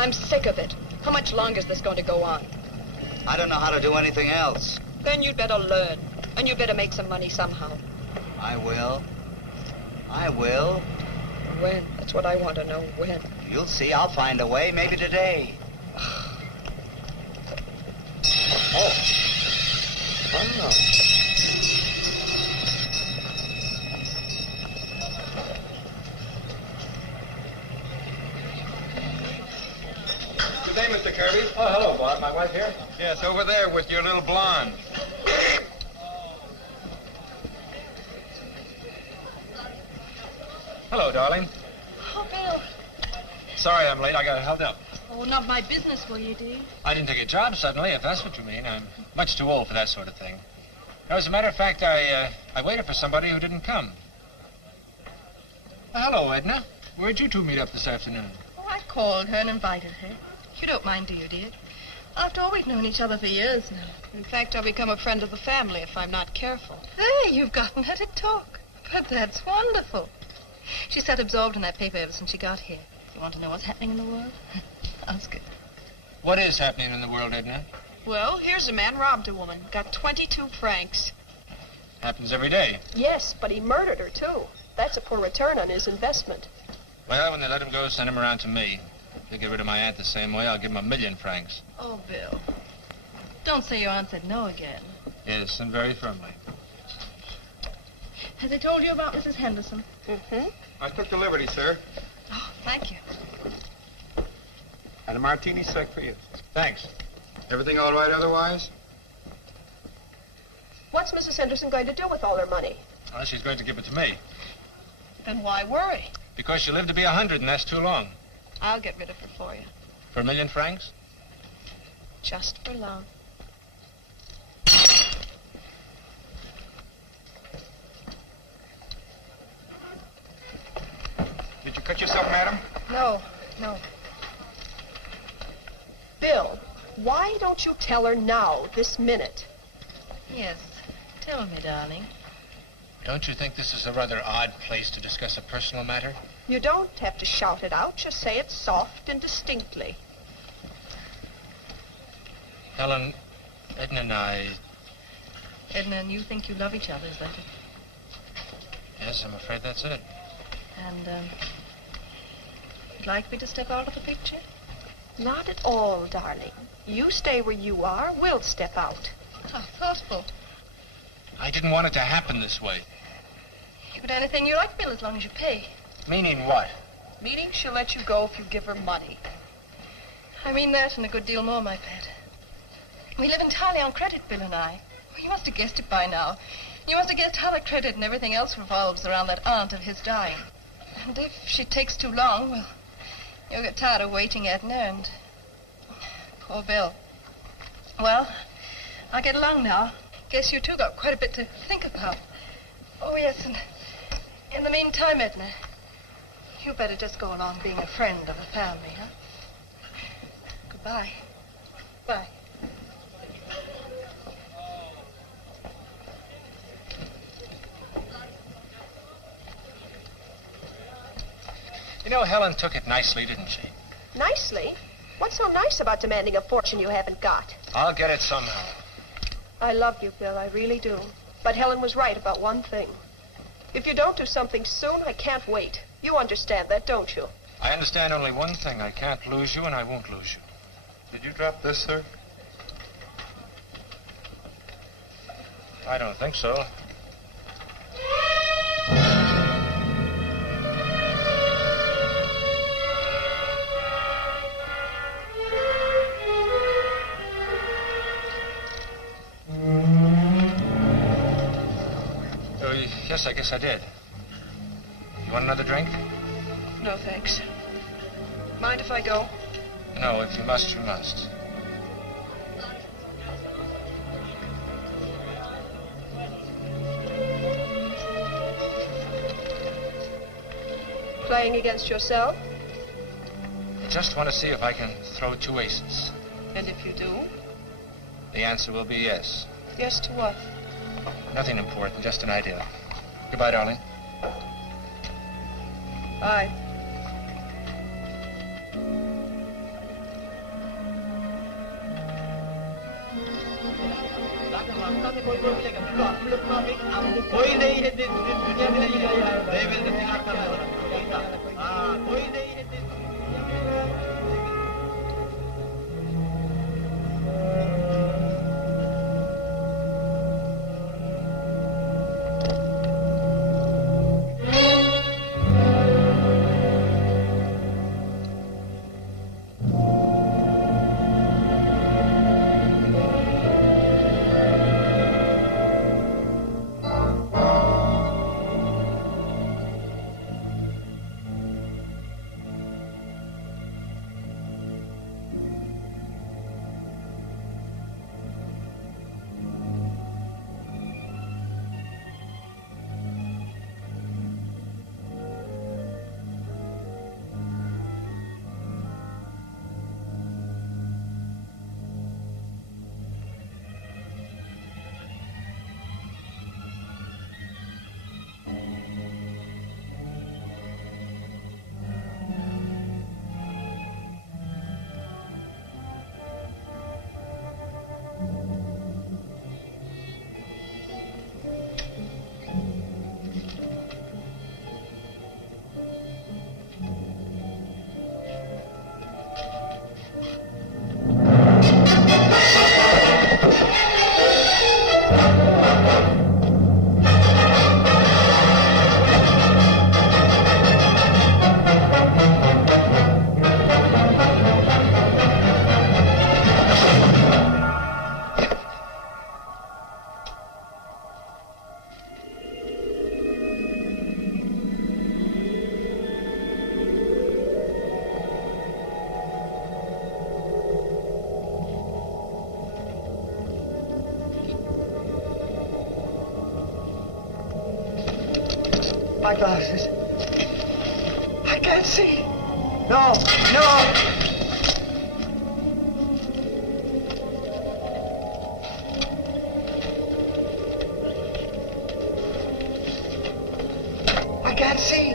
I'm sick of it. How much longer is this going to go on? I don't know how to do anything else. Then you'd better learn. And you'd better make some money somehow. I will. I will. When? That's what I want to know. When? You'll see. I'll find a way. Maybe today. Oh. Good day, Mr. Kirby. Oh, hello, Bob. My wife here? Yes, over there with your little blonde. Hello, darling. Oh, Bill. Sorry I'm late. I got held up. Oh, not my business, will you, dear? I didn't take a job suddenly, if that's what you mean. I'm much too old for that sort of thing. Now, as a matter of fact, I waited for somebody who didn't come. Hello, Edna. Where'd you two meet up this afternoon? Oh, I called her and invited her. You don't mind, do you, dear? After all, we've known each other for years now. In fact, I'll become a friend of the family if I'm not careful. Hey, you've gotten her to talk. But that's wonderful. She's sat absorbed in that paper ever since she got here. You want to know what's happening in the world? Ask her. What is happening in the world, Edna? Well, here's a man robbed a woman. Got 22 francs. Happens every day. Yes, but he murdered her, too. That's a poor return on his investment. Well, when they let him go, send him around to me. If they get rid of my aunt the same way, I'll give him 1,000,000 francs. Oh, Bill. Don't say your aunt said no again. Yes, and very firmly. Has he told you about Mrs. Henderson? Mm-hmm. I took the liberty, sir. Oh, thank you. And a martini sec for you. Thanks. Everything all right otherwise? What's Mrs. Henderson going to do with all her money? Well, she's going to give it to me. Then why worry? Because she'll live to be 100, and that's too long. I'll get rid of her for you. For 1,000,000 francs? Just for love. Did you cut yourself, madam? No. Bill, why don't you tell her now, this minute? Yes. Tell me, darling. Don't you think this is a rather odd place to discuss a personal matter? You don't have to shout it out. Just say it soft and distinctly. Helen, Edna and I... Edna and you think you love each other, is that it? Yes, I'm afraid that's it. And, you'd like me to step out of the picture? Not at all, darling. You stay where you are. We'll step out. How thoughtful. I didn't want it to happen this way. You can do anything you like, Bill, as long as you pay. Meaning what? Meaning she'll let you go if you give her money. I mean that and a good deal more, my pet. We live entirely on credit, Bill and I. Well, you must have guessed it by now. You must have guessed how the credit and everything else revolves around that aunt of his dying. And if she takes too long, well, you'll get tired of waiting, Edna, and... Poor Bill. Well, I'll get along now. Guess you two got quite a bit to think about. Oh, yes, and in the meantime, Edna, you better just go along being a friend of the family, huh? Goodbye. Bye. You know, Helen took it nicely, didn't she? Nicely? What's so nice about demanding a fortune you haven't got? I'll get it somehow. I love you, Bill. I really do. But Helen was right about one thing. If you don't do something soon, I can't wait. You understand that, don't you? I understand only one thing. I can't lose you, and I won't lose you. Did you drop this, sir? I don't think so. Yes, I guess I did. You want another drink? No, thanks. Mind if I go? No, if you must, you must. Playing against yourself? I just want to see if I can throw 2 aces. And if you do? The answer will be yes. Yes to what? Nothing important, just an idea. Goodbye, darling. Bye. My glasses. I can't see. No, no. I can't see.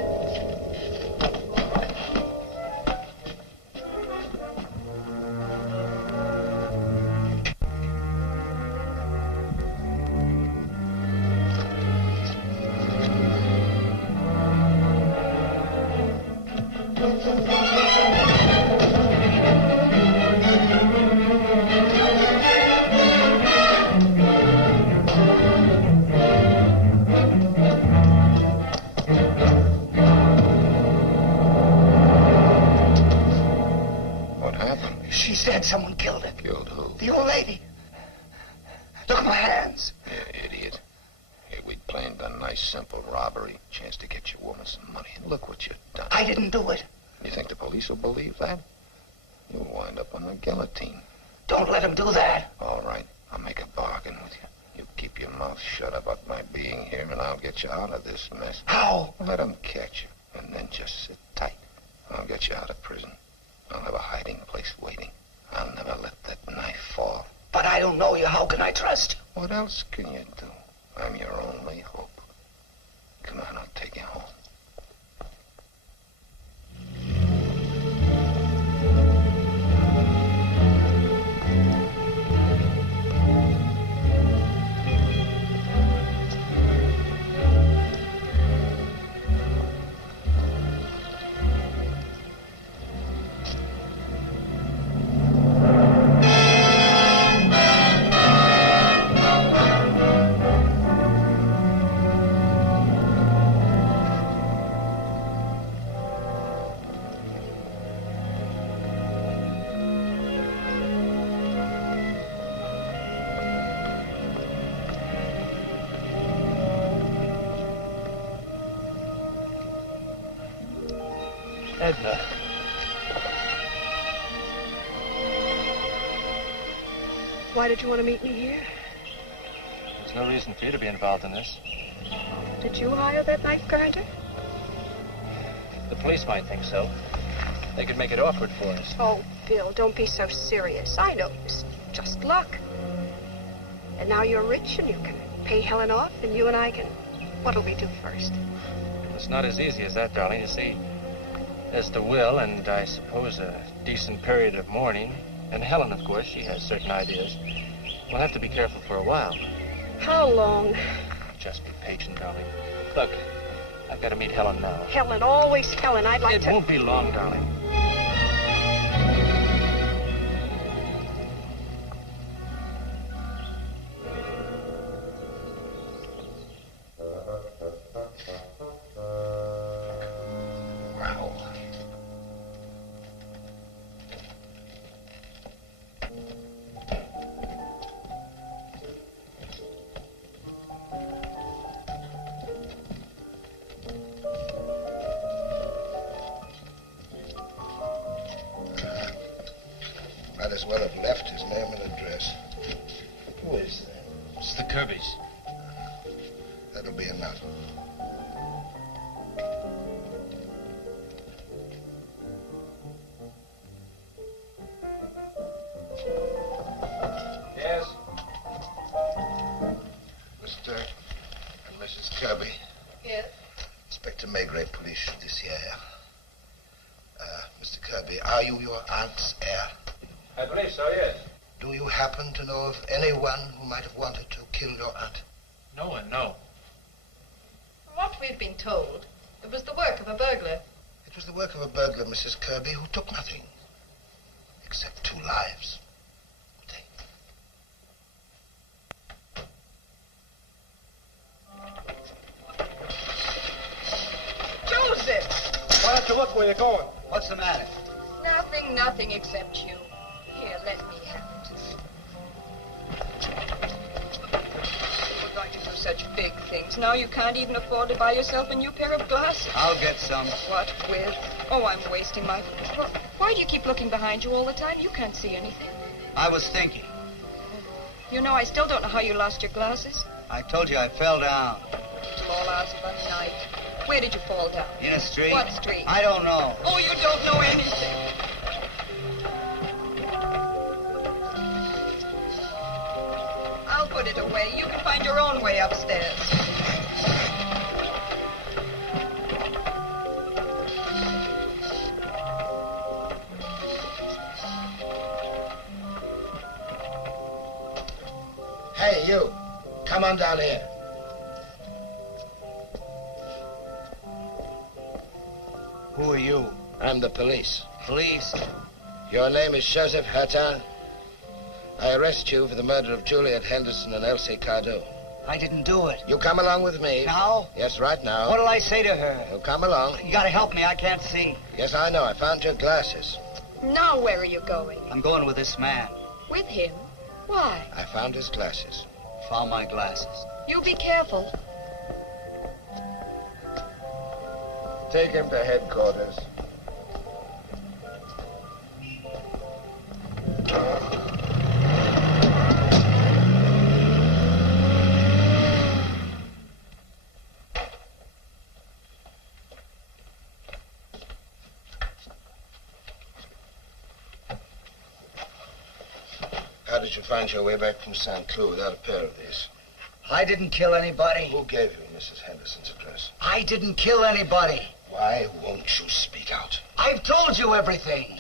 Someone killed her. Killed who? The old lady. Look at my hands. You idiot. Here we'd planned a nice, simple robbery. Chance to get your woman some money. And look what you've done. I didn't do it. You think the police will believe that? You'll wind up on the guillotine. Don't let him do that. All right. I'll make a bargain with you. You keep your mouth shut about my being here, and I'll get you out of this mess. How? Let them catch you, and then just sit tight. I'll get you out of prison. I'll have a hiding place waiting. I'll never let that knife fall. But I don't know you. How can I trust you? What else can you do? I'm your only hope. Come on, I'll take you home. Edna. Why did you want to meet me here? There's no reason for you to be involved in this. Did you hire that knife grinder? The police might think so. They could make it awkward for us. Oh, Bill, don't be so serious. I know it's just luck. And now you're rich and you can pay Helen off and you and I can... What'll we do first? It's not as easy as that, darling. You see, there's the will and I suppose a decent period of mourning. And Helen, of course, she has certain ideas. We'll have to be careful for a while. How long? Just be patient, darling. Look, I've got to meet Helen now. Helen, always Helen. I'd like It won't be long, darling. Might as well have left his name and address. Who is that? It's the Kirbys. That'll be enough. Yes? Mr. and Mrs. Kirby. Yes? Inspector Maigret, police judiciaire. Mr. Kirby, are you your aunt's heir? I believe so, yes. Do you happen to know of anyone who might have wanted to kill your aunt? No one, no. From what we've been told, it was the work of a burglar. It was the work of a burglar, Mrs. Kirby, who took nothing. Except 2 lives. Joseph! Why don't you look where you're going? What's the matter? Nothing except you. Here, let me have it. You were going to do such big things. Now you can't even afford to buy yourself a new pair of glasses. I'll get some. What with? Oh, I'm wasting my... Well, why do you keep looking behind you all the time? You can't see anything. I was thinking. You know, I still don't know how you lost your glasses. I told you I fell down. Till all hours of the night. Where did you fall down? In a street. What street? I don't know. Oh, you don't know anything. I'll put it away. You can find your own way upstairs. Hey, you. Come on down here. Who are you? I'm the police. Police? Your name is Joseph Hutton. I arrest you for the murder of Juliet Henderson and Elsie Cardew. I didn't do it. You come along with me. Now? Yes, right now. What'll I say to her? You come along. You gotta help me. I can't see. Yes, I know. I found your glasses. Now where are you going? I'm going with this man. With him? Why? I found his glasses. Found my glasses. You be careful. Take him to headquarters. How did you find your way back from St. Cloud without a pair of these? I didn't kill anybody. Who gave you Mrs. Henderson's address? I didn't kill anybody. Why won't you speak out? I've told you everything.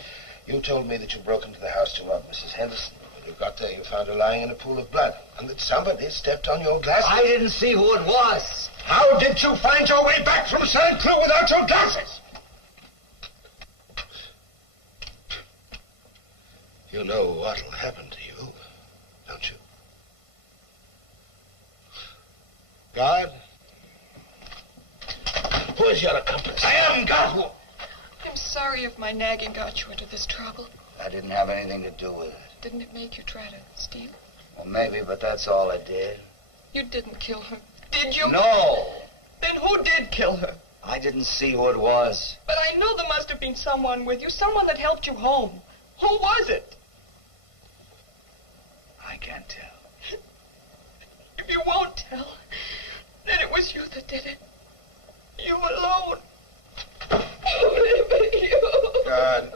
You told me that you broke into the house to rob Mrs. Henderson. When you got there, you found her lying in a pool of blood, and that somebody stepped on your glasses. I didn't see who it was. How did you find your way back from St. Cloud without your glasses? You know what'll happen to you, don't you? God? Who is your accomplice? I am God. I'm sorry if my nagging got you into this trouble. I didn't have anything to do with it. Didn't it make you try to steal? Well, maybe, but that's all I did. You didn't kill her, did you? No. Then who did kill her? I didn't see who it was. But I know there must have been someone with you, someone that helped you home. Who was it? I can't tell. If you won't tell, then it was you that did it. You alone. Only you. God.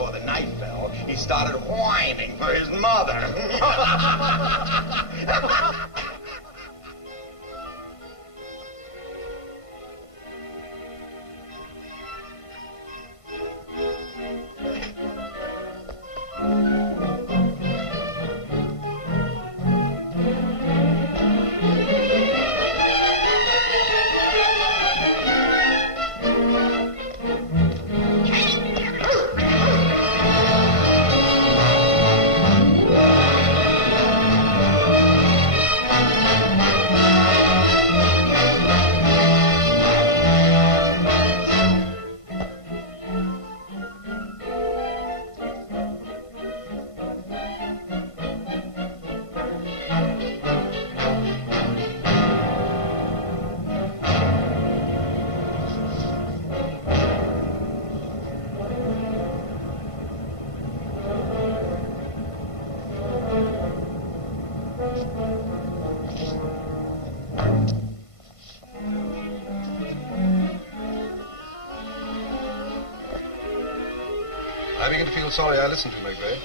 before the night fell, he started whining for his mother. Sorry I listened to Maigret.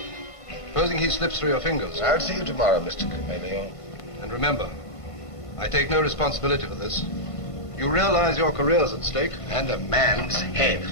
Supposing he slips through your fingers. I'll see you tomorrow, Mr. Chameleon. And remember, I take no responsibility for this. You realize your career's at stake? And a man's head.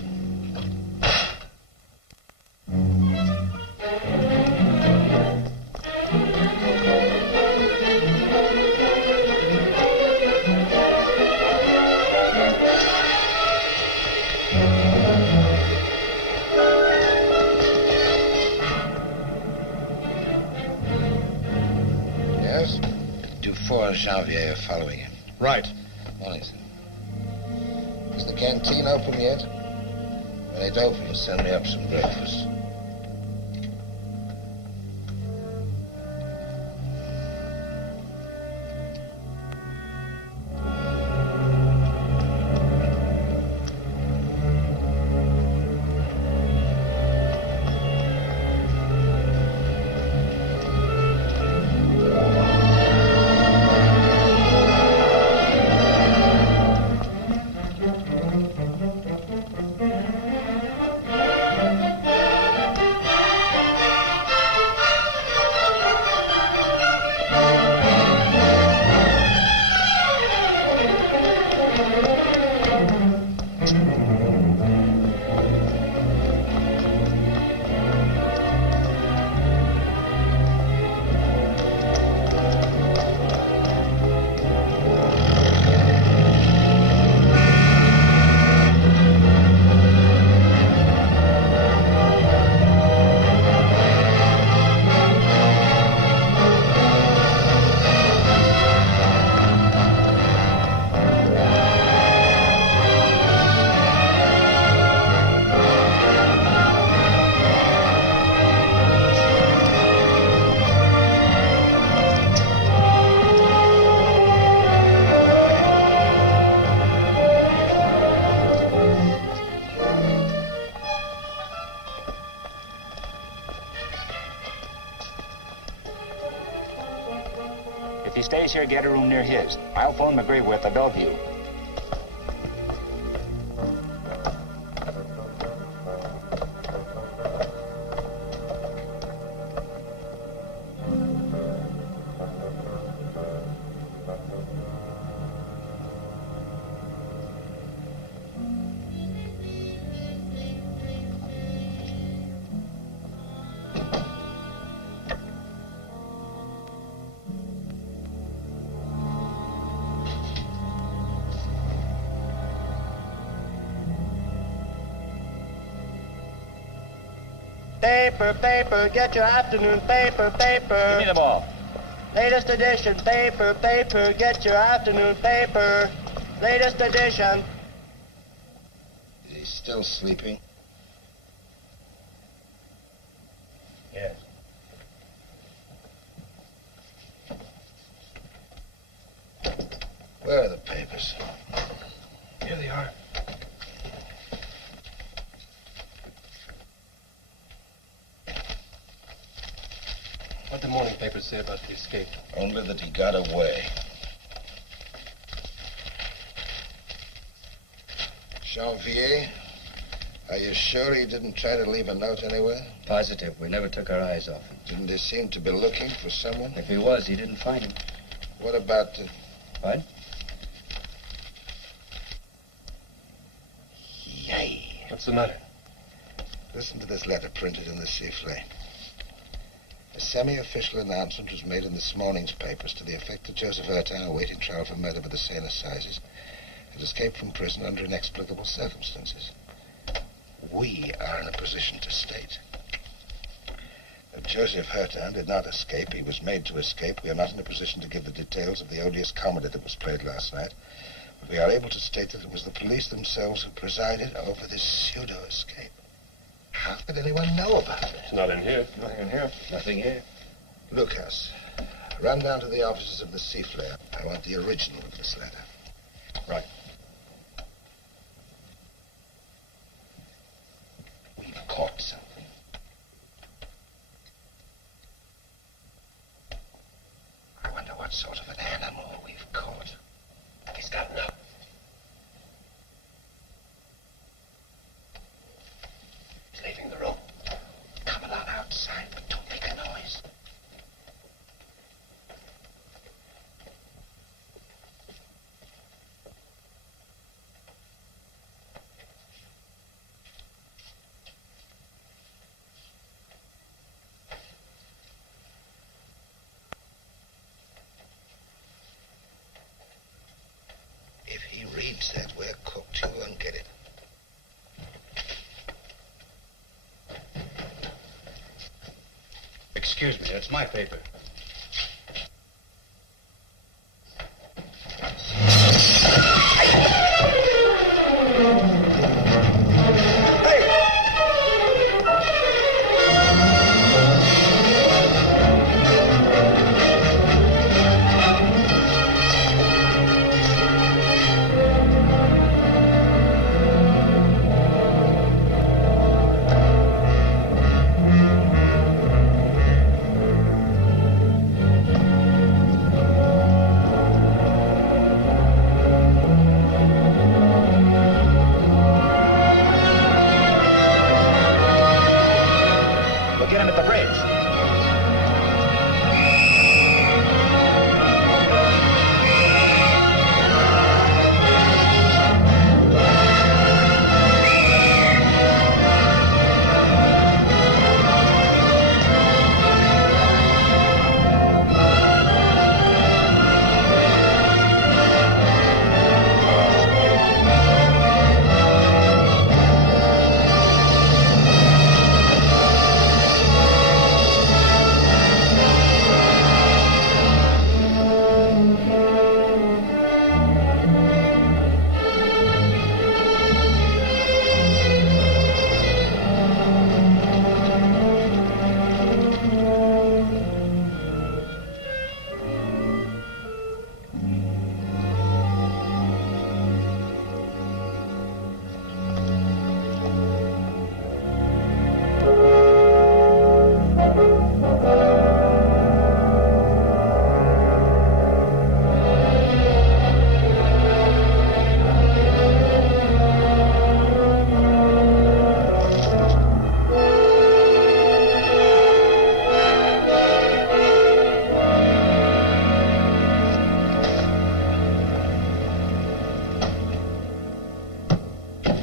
Janvier are following him. Right. Morning, sir. Is the canteen open yet? When it's open, you send me up some breakfast. If he stays here, get a room near his. I'll phone Maigret with the Bellevue. Paper, paper, get your afternoon paper, paper. Give me the ball. Latest edition, paper, paper, get your afternoon paper. Latest edition. Is he still sleeping? Yes. Where are the papers? Here they are. What the morning papers say about the escape? Only that he got away. Janvier, Are you sure he didn't try to leave a note anywhere? Positive. We never took our eyes off him. Didn't he seem to be looking for someone? If he was, he didn't find him. What about... What? Yay. What's the matter? Listen to this letter printed in the sifflet. A semi-official announcement was made in this morning's papers to the effect that Joseph Hutton, awaiting trial for murder by the Seine assizes, had escaped from prison under inexplicable circumstances. We are in a position to state. If Joseph Hutton did not escape, he was made to escape. We are not in a position to give the details of the odious comedy that was played last night, but we are able to state that it was the police themselves who presided over this pseudo-escape. How could anyone know about it? It's not in here. Nothing in here. Nothing here. Lucas, run down to the offices of the sifflet. I want the original of this letter. Right. We've caught something. I wonder what sort of an animal we've caught. He's gotten up. He's leaving the room. Come along outside, but don't make a noise. If he reads that, we're cooked. He won't get it. Excuse me, that's my paper.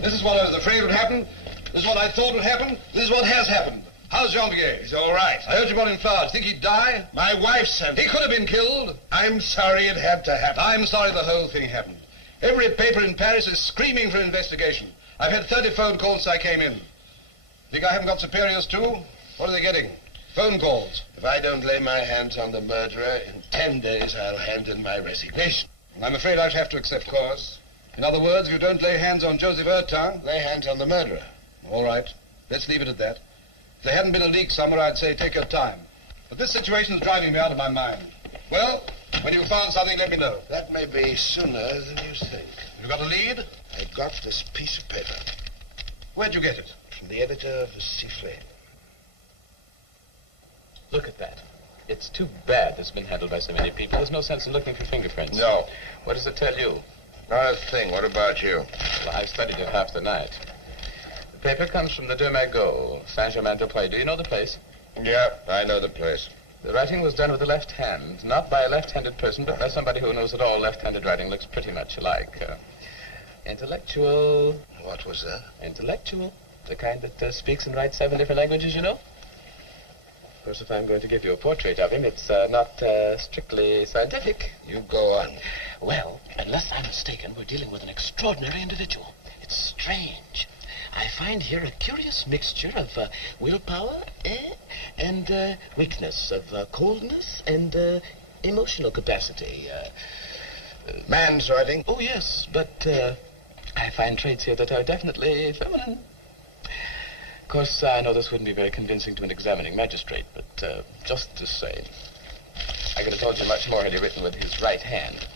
This is what I was afraid would happen. This is what I thought would happen. This is what has happened. How's Jean Maigret? He's all right. I heard you brought him flowers. Think he'd die? My wife sent him. He could have been killed. I'm sorry it had to happen. I'm sorry the whole thing happened. Every paper in Paris is screaming for an investigation. I've had 30 phone calls since I came in. Think I haven't got superiors too? What are they getting? Phone calls. If I don't lay my hands on the murderer, in 10 days I'll hand in my resignation. I'm afraid I shall have to accept. Of course. In other words, if you don't lay hands on Joseph Hutton... Lay hands on the murderer. All right. Let's leave it at that. If there hadn't been a leak somewhere, I'd say take your time. But this situation is driving me out of my mind. Well, when you've found something, let me know. That may be sooner than you think. You got a lead? I got this piece of paper. Where'd you get it? From the editor of the sifflet. Look at that. It's too bad it's been handled by so many people. There's no sense in looking for fingerprints. No. What does it tell you? Not a thing. What about you? Well, I've studied it half the night. paper comes from the Deux Maigret, Saint-Germain-des-Prés. Do you know the place? Yeah, I know the place. The writing was done with the left hand, not by a left-handed person, but by somebody who knows that all left-handed writing looks pretty much alike. Intellectual. What was that? Intellectual. The kind that speaks and writes 7 different languages, you know? Of course, if I'm going to give you a portrait of him, it's not strictly scientific. You go on. Well, unless I'm mistaken, we're dealing with an extraordinary individual. It's strange. I find here a curious mixture of willpower and weakness, of coldness and emotional capacity. Man's writing? Oh, yes, but I find traits here that are definitely feminine. Of course, I know this wouldn't be very convincing to an examining magistrate, but just the same. I could have told you much more had he written with his right hand.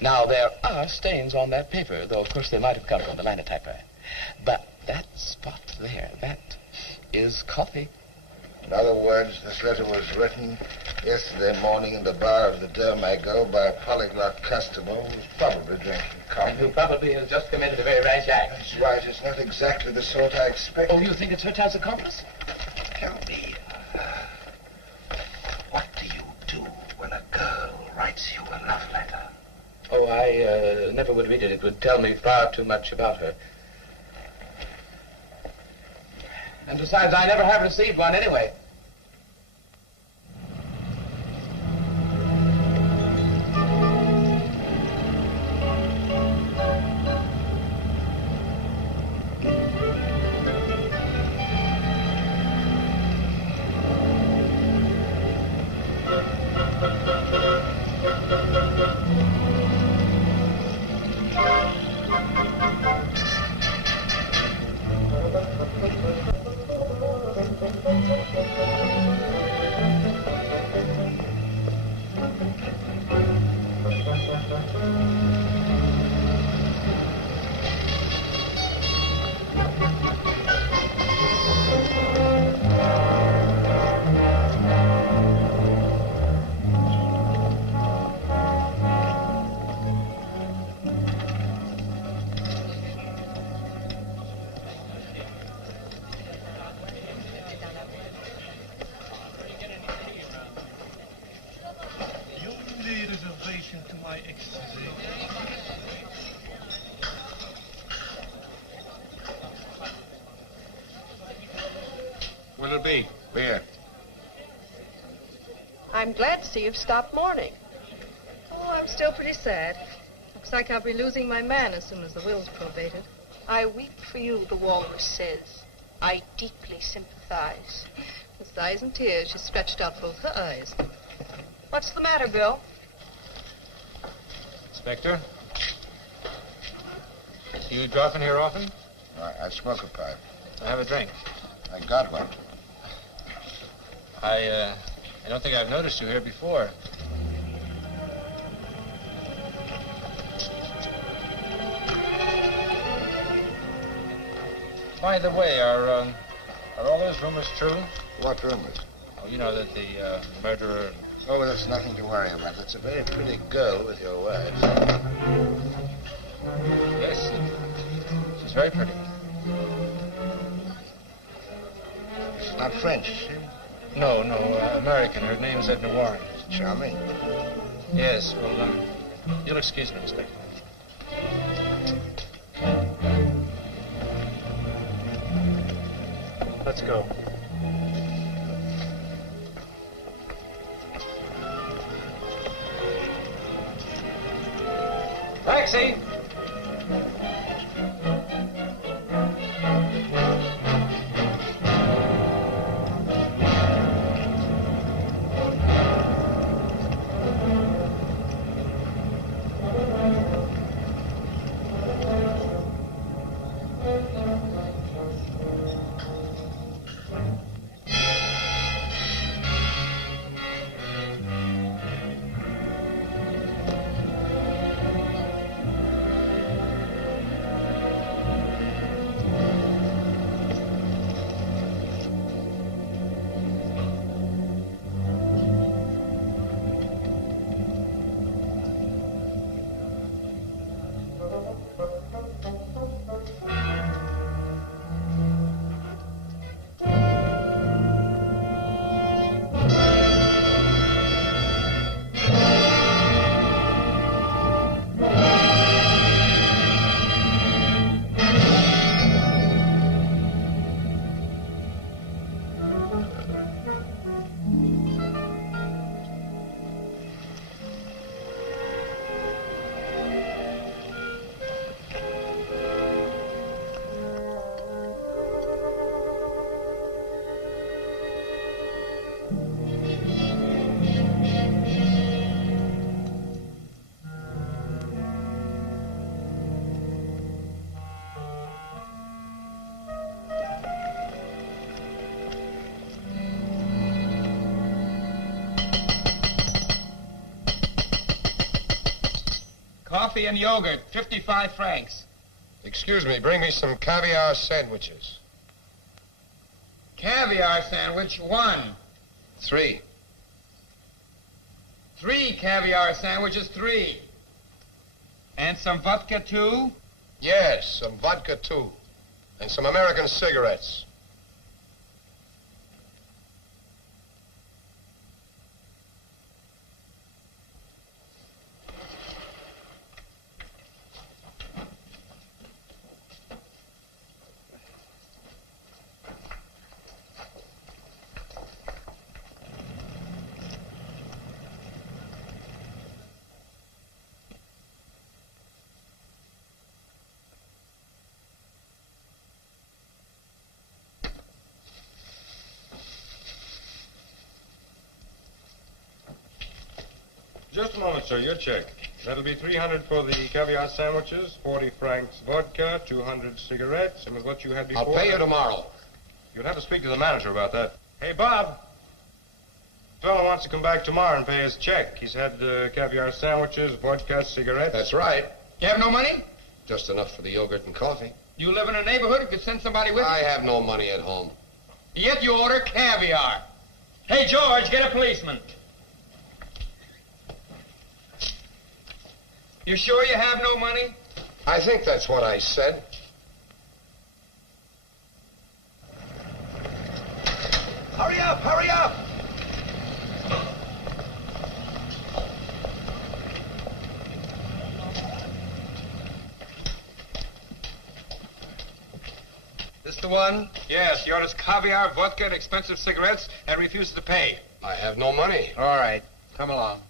Now, there are stains on that paper, though, of course, they might have come from the linotyper. But that spot there, that is coffee. In other words, this letter was written yesterday morning in the bar of the Deux Maigret by a polyglot customer who was probably drinking coffee. And who probably has just committed a very rash act. That's right. It's not exactly the sort I expected. Oh, you think it's Hutton's accomplice? Tell me, what do you do when a girl writes you a love letter? Oh, I never would read it. It would tell me far too much about her. And besides, I never have received one anyway. What'll it be? Where? I'm glad to see you've stopped mourning. Oh, I'm still pretty sad. Looks like I'll be losing my man as soon as the will's probated. I weep for you, the walrus says. I deeply sympathize. With sighs and tears, she stretched out both her eyes. What's the matter, Bill? Inspector? You drop in here often? I smoke a pipe. I have a drink. I got one. I don't think I've noticed you here before. By the way, are all those rumors true? What rumors? Oh, you know that the murderer... Oh, that's nothing to worry about. It's a very pretty girl with your wife. Yes, she's very pretty. She's not French, is she? No, American. Her name's Edna Wallace. Charming. Yes, well, you'll excuse me, Inspector. Let's go. Taxi! Coffee and yogurt, 55 francs. Excuse me, bring me some caviar sandwiches. Caviar sandwich, 1. 3. 3 caviar sandwiches, 3. And some vodka, 2? Yes, some vodka, too. And some American cigarettes. Just a moment, sir. Your check. That'll be 300 for the caviar sandwiches, 40 francs vodka, 200 cigarettes, and with what you had before... I'll pay you tomorrow. You'll have to speak to the manager about that. Hey, Bob. The fellow wants to come back tomorrow and pay his check. He's had caviar sandwiches, vodka, cigarettes. That's right. You have no money? Just enough for the yogurt and coffee. You live in a neighborhood who could send somebody with you? I have no money at home. Yet you order caviar. Hey, George, get a policeman. You sure you have no money? I think that's what I said. Hurry up, hurry up! This the one? Yes, he orders caviar, vodka, and expensive cigarettes and refuses to pay. I have no money. All right, come along.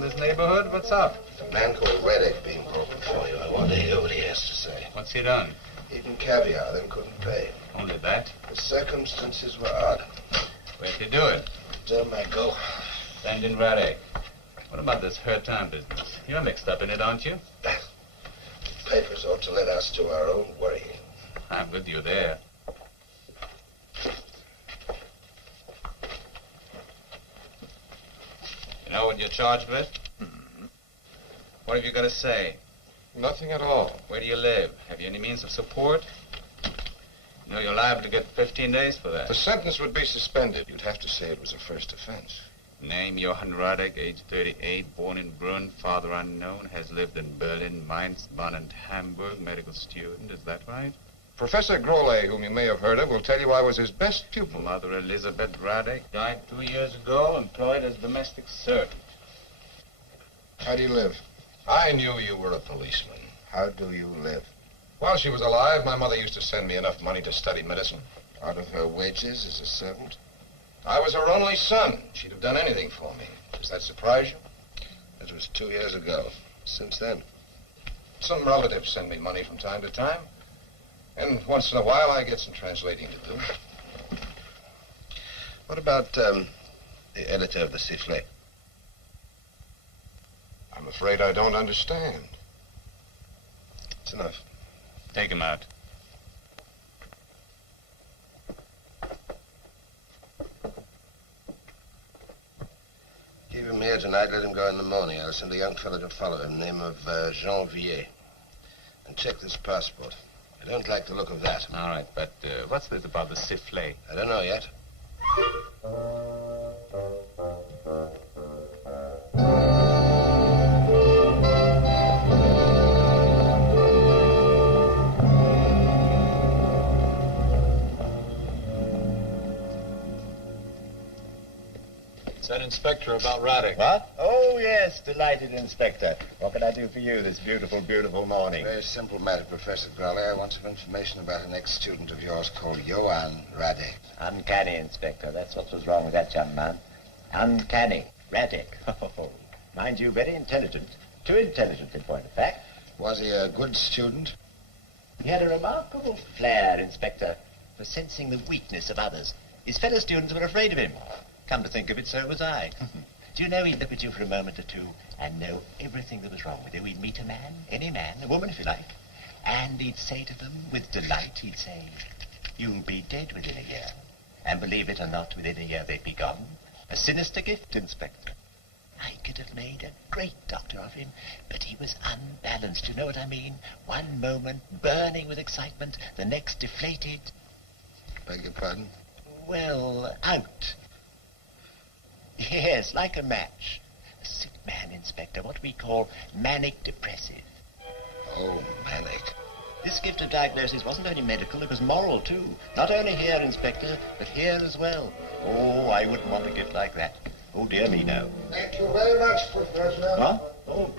This neighborhood? What's up? A man called Radek being broken for you. I want to hear what he has to say. What's he done? Eaten caviar, then couldn't pay. Only that? The circumstances were odd. Where'd he do it? Tell him I go. Maigret and Radek. What about this Hurtin business? You're mixed up in it, aren't you? Papers ought to let us do our own worrying. I'm with you there. You know what you're charged with? Mm-hmm. What have you got to say? Nothing at all. Where do you live? Have you any means of support? You know you're liable to get 15 days for that. The sentence would be suspended. You'd have to say it was a first offense. Name Johann Radek, age 38, born in Brunn, father unknown, has lived in Berlin, Mainz, Bonn, and Hamburg, medical student. Is that right? Professor Grollet, whom you may have heard of, will tell you I was his best pupil. Mother Elizabeth Radek died 2 years ago, employed as domestic servant. How do you live? I knew you were a policeman. How do you live? While she was alive, my mother used to send me enough money to study medicine. Out of her wages as a servant? I was her only son. She'd have done anything for me. Does that surprise you? That was 2 years ago. Since then? Some relatives send me money from time to time. And once in a while, I get some translating to do. What about the editor of the Sifflet? I'm afraid I don't understand. It's enough. Take him out. Keep him here tonight. Let him go in the morning. I'll send a young fellow to follow him, name of Janvier. And check this passport. I don't like the look of that. All right, but what's this about the Sifflet? I don't know yet. It's that inspector about Radek. What? Oh, yes, delighted, Inspector. What can I do for you this beautiful, beautiful morning? Very simple matter, Professor Growler. I want some information about an ex-student of yours called Johann Radek. Uncanny, Inspector. That's what was wrong with that young man. Uncanny. Radek. Oh, mind you, very intelligent. Too intelligent, in point of fact. Was he a good student? He had a remarkable flair, Inspector, for sensing the weakness of others. His fellow students were afraid of him. Come to think of it, so was I. Do you know, he'd look at you for a moment or two and know everything that was wrong with you. He'd meet a man, any man, a woman if you like, and he'd say to them with delight, he'd say, "You'll be dead within a year." And believe it or not, within a year they'd be gone. A sinister gift, Inspector. I could have made a great doctor of him, but he was unbalanced, you know what I mean? One moment burning with excitement, the next deflated. Beg your pardon? Well, out. Yes, like a match. A sick man, Inspector, what we call manic depressive. Oh, manic. This gift of diagnosis wasn't only medical, it was moral, too. Not only here, Inspector, but here as well. Oh, I wouldn't want a gift like that. Oh, dear me, no. Thank you very much, Professor. What? Oh.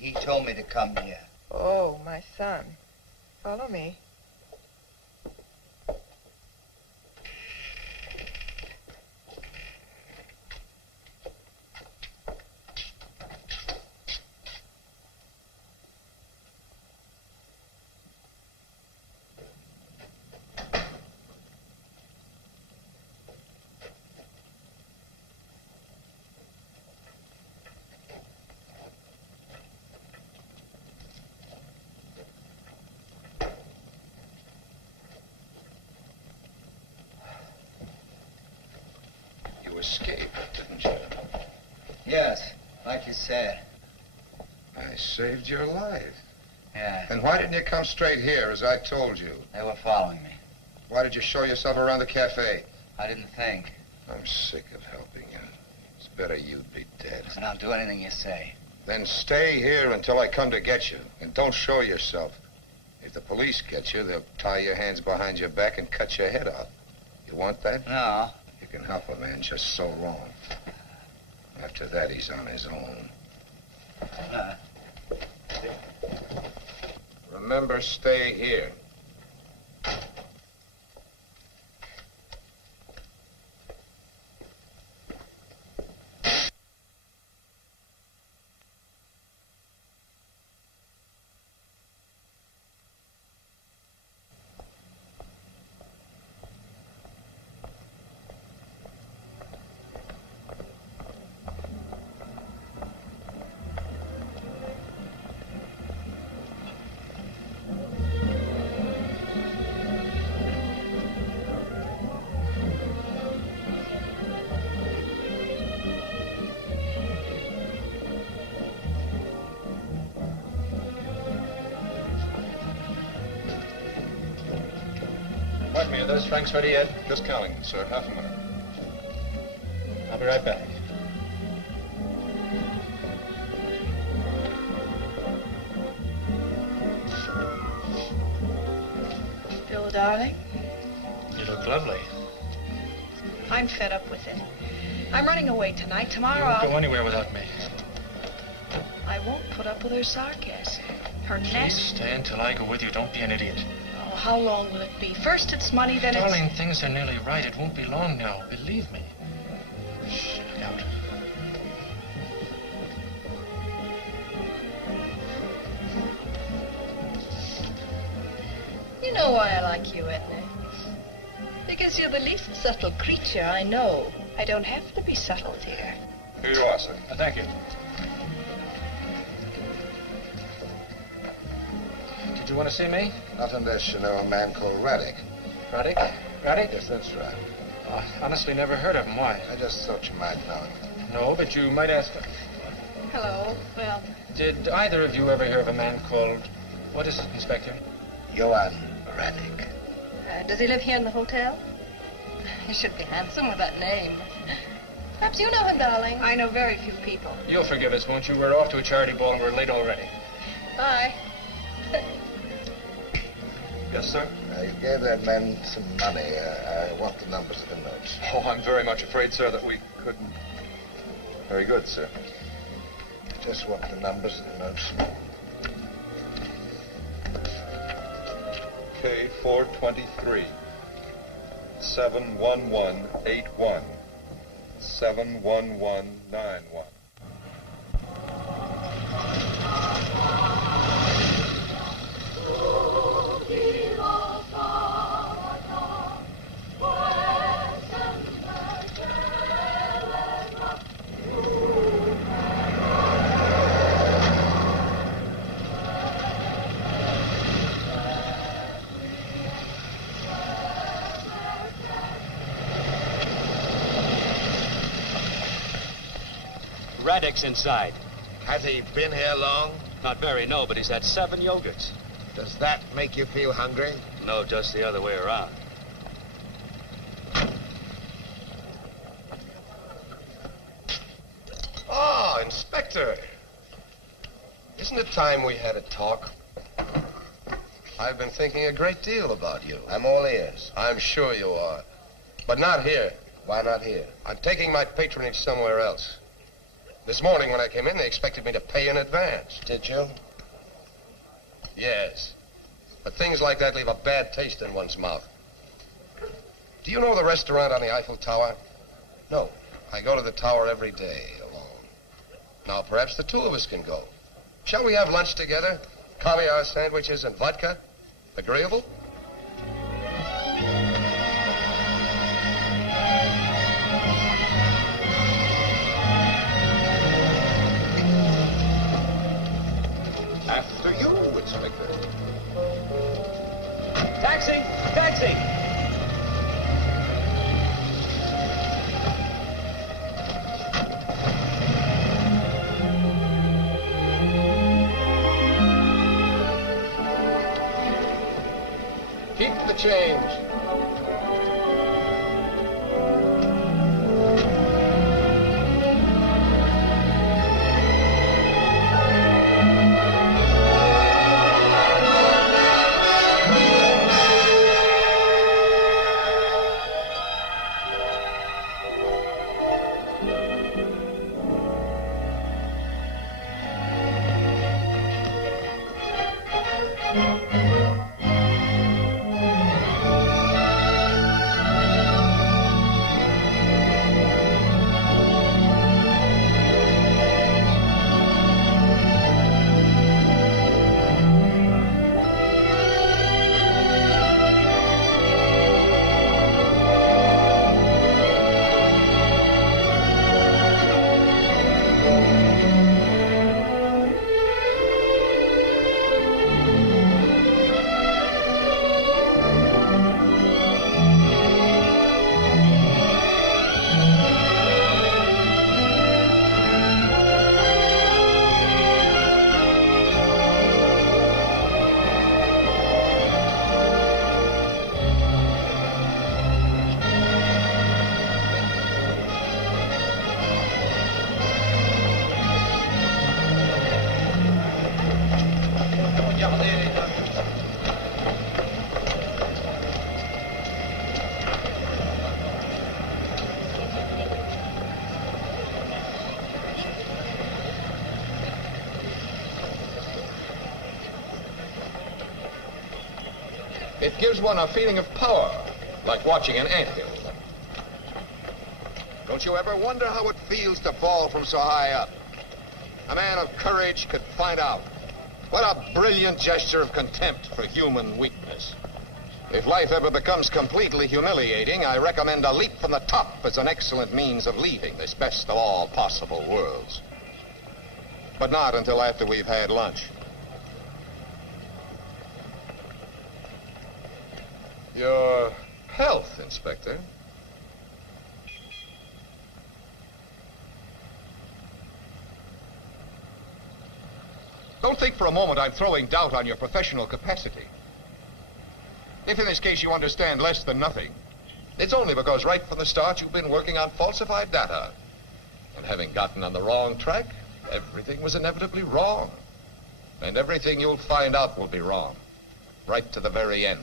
He told me to come here. Oh, my son. Follow me. Escaped, didn't you? Yes, like you said. I saved your life. Yeah. And why didn't you come straight here, as I told you? They were following me. Why did you show yourself around the cafe? I didn't think. I'm sick of helping you. It's better you'd be dead. And I'll do anything you say. Then stay here until I come to get you. And don't show yourself. If the police get you, they'll tie your hands behind your back and cut your head off. You want that? No. You can help a man just so long. After that, he's on his own. Remember, stay here. Are those francs ready yet? Just counting, sir. Half a minute. I'll be right back. Bill, darling, You look lovely. I'm fed up with it. I'm running away tonight. Tomorrow You won't I'll... go anywhere without me. I won't put up with her sarcasm. Her Please nest... stay until I go with you. Don't be an idiot. Oh, how long will it be? First it's money, then it's... Darling, things are nearly right. It won't be long now. Believe me. Look out. You know why I like you, Edna? Because you're the least subtle creature I know. I don't have to be subtle, dear. Here you are, sir. Thank you. Did you want to see me? Not unless you know a man called Radek. Radek? Radek? Yes, that's right. I honestly never heard of him. Why? I just thought you might know him. No, but you might ask. Hello. Well, Did either of you ever hear of a man called... What is it, Inspector? Johann Radek. Does he live here in the hotel? He should be handsome with that name. Perhaps you know him, darling. I know very few people. You'll forgive us, won't you? We're off to a charity ball and we're late already. Bye. Yes, sir? You gave that man some money. I want the numbers of the notes. Oh, I'm very much afraid, sir, that we couldn't. Very good, sir. Just want the numbers of the notes. K423 71181 71191. Radek's inside. Has he been here long? Not very, no, but he's had 7 yogurts. Does that make you feel hungry? No, just the other way around. Oh, Inspector. Isn't it time we had a talk? I've been thinking a great deal about you. I'm all ears. I'm sure you are. But not here. Why not here? I'm taking my patronage somewhere else. This morning when I came in, they expected me to pay in advance. Did you? Yes. But things like that leave a bad taste in one's mouth. Do you know the restaurant on the Eiffel Tower? No. I go to the tower every day alone. Now, perhaps the two of us can go. Shall we have lunch together? Caviar sandwiches and vodka? Agreeable? After you, Inspector. Taxi! Taxi! Keep the change. It gives one a feeling of power, like watching an anthill. Don't you ever wonder how it feels to fall from so high up? A man of courage could find out. What a brilliant gesture of contempt for human weakness. If life ever becomes completely humiliating, I recommend a leap from the top as an excellent means of leaving this best of all possible worlds. But not until after we've had lunch. Your health, Inspector. Don't think for a moment I'm throwing doubt on your professional capacity. If in this case you understand less than nothing, it's only because right from the start you've been working on falsified data. And having gotten on the wrong track, everything was inevitably wrong. And everything you'll find out will be wrong. Right to the very end.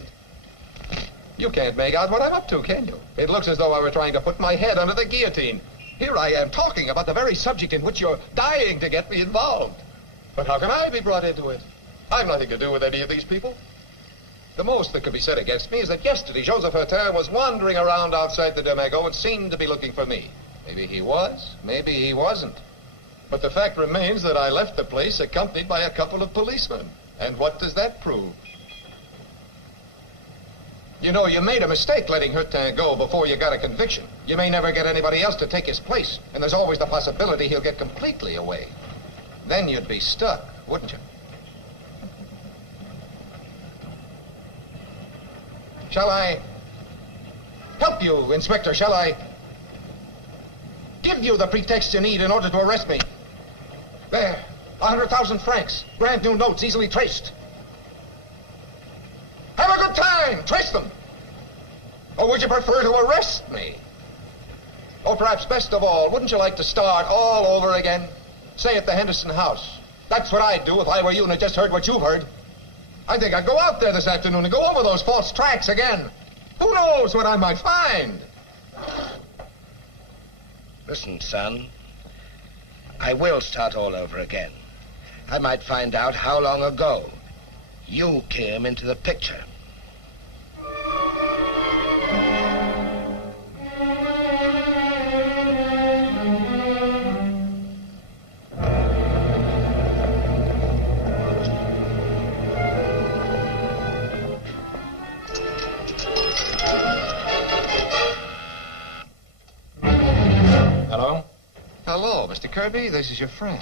You can't make out what I'm up to, can you? It looks as though I were trying to put my head under the guillotine. Here I am talking about the very subject in which you're dying to get me involved. But how can I be brought into it? I've nothing to do with any of these people. The most that could be said against me is that yesterday Joseph Hutton was wandering around outside the Domingo and seemed to be looking for me. Maybe he was, maybe he wasn't. But the fact remains that I left the place accompanied by a couple of policemen. And what does that prove? You know, you made a mistake letting Hutton go before you got a conviction. You may never get anybody else to take his place, and there's always the possibility he'll get completely away. Then you'd be stuck, wouldn't you? Shall I help you, Inspector? Shall I give you the pretext you need in order to arrest me? There, 100,000 francs, brand new notes, easily traced. Have a good time, trace them. Or would you prefer to arrest me? Or perhaps best of all, wouldn't you like to start all over again? Say at the Henderson house. That's what I'd do if I were you and had just heard what you've heard. I think I'd go out there this afternoon and go over those false tracks again. Who knows what I might find? Listen, son. I will start all over again. I might find out how long ago you came into the picture. Hello? Hello, Mr. Kirby. This is your friend.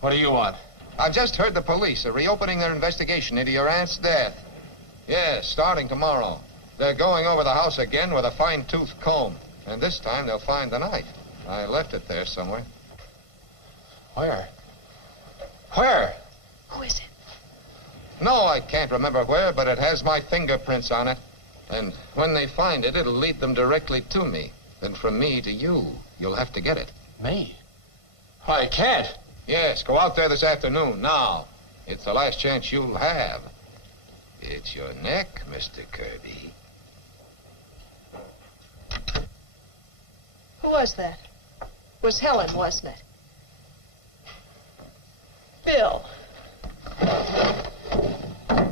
What do you want? I've just heard the police are reopening their investigation into your aunt's death. Yes, starting tomorrow. They're going over the house again with a fine-tooth comb. And this time they'll find the knife. I left it there somewhere. Where? Where? Who is it? No, I can't remember where, but it has my fingerprints on it. And when they find it, it'll lead them directly to me. Then from me to you, you'll have to get it. Me? I can't. Yes, go out there this afternoon, now. It's the last chance you'll have. It's your neck, Mr. Kirby. Who was that? It was Helen, wasn't it? Bill.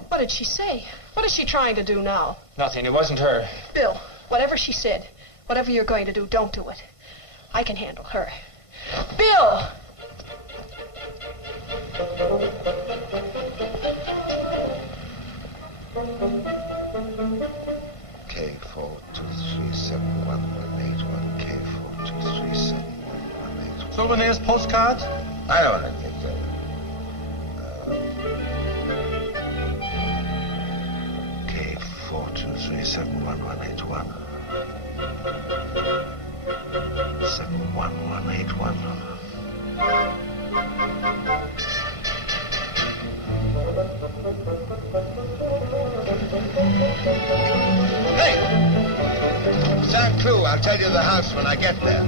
What did she say? What is she trying to do now? Nothing. It wasn't her. Bill, whatever she said, whatever you're going to do, don't do it. I can handle her. Bill! K4237181, K4237181. Souvenirs, postcards? I don't know. K4237181. 71181. Hey! Sans clue. I'll tell you the house when I get there.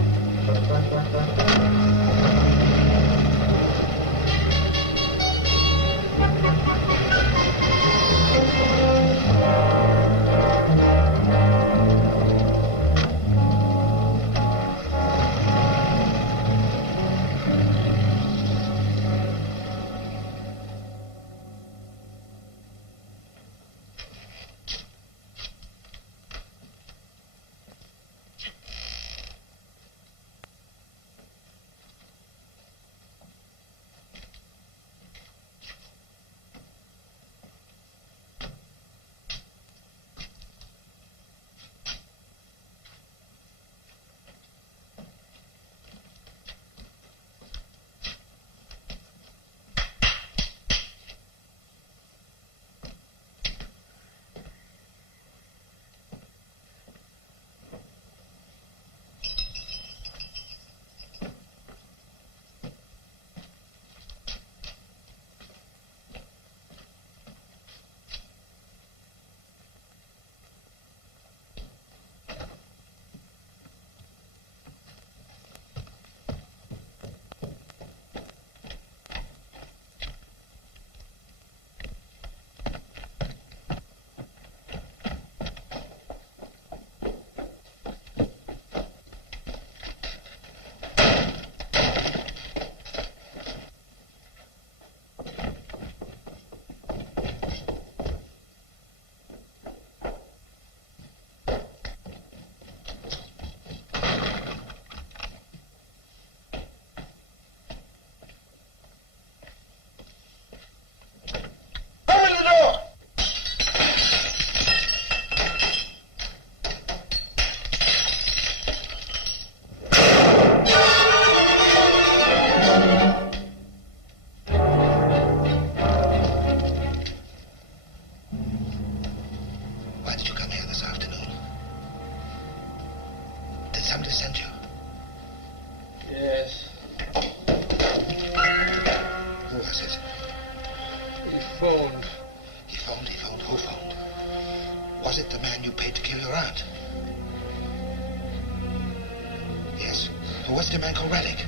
Was it a man called Radek?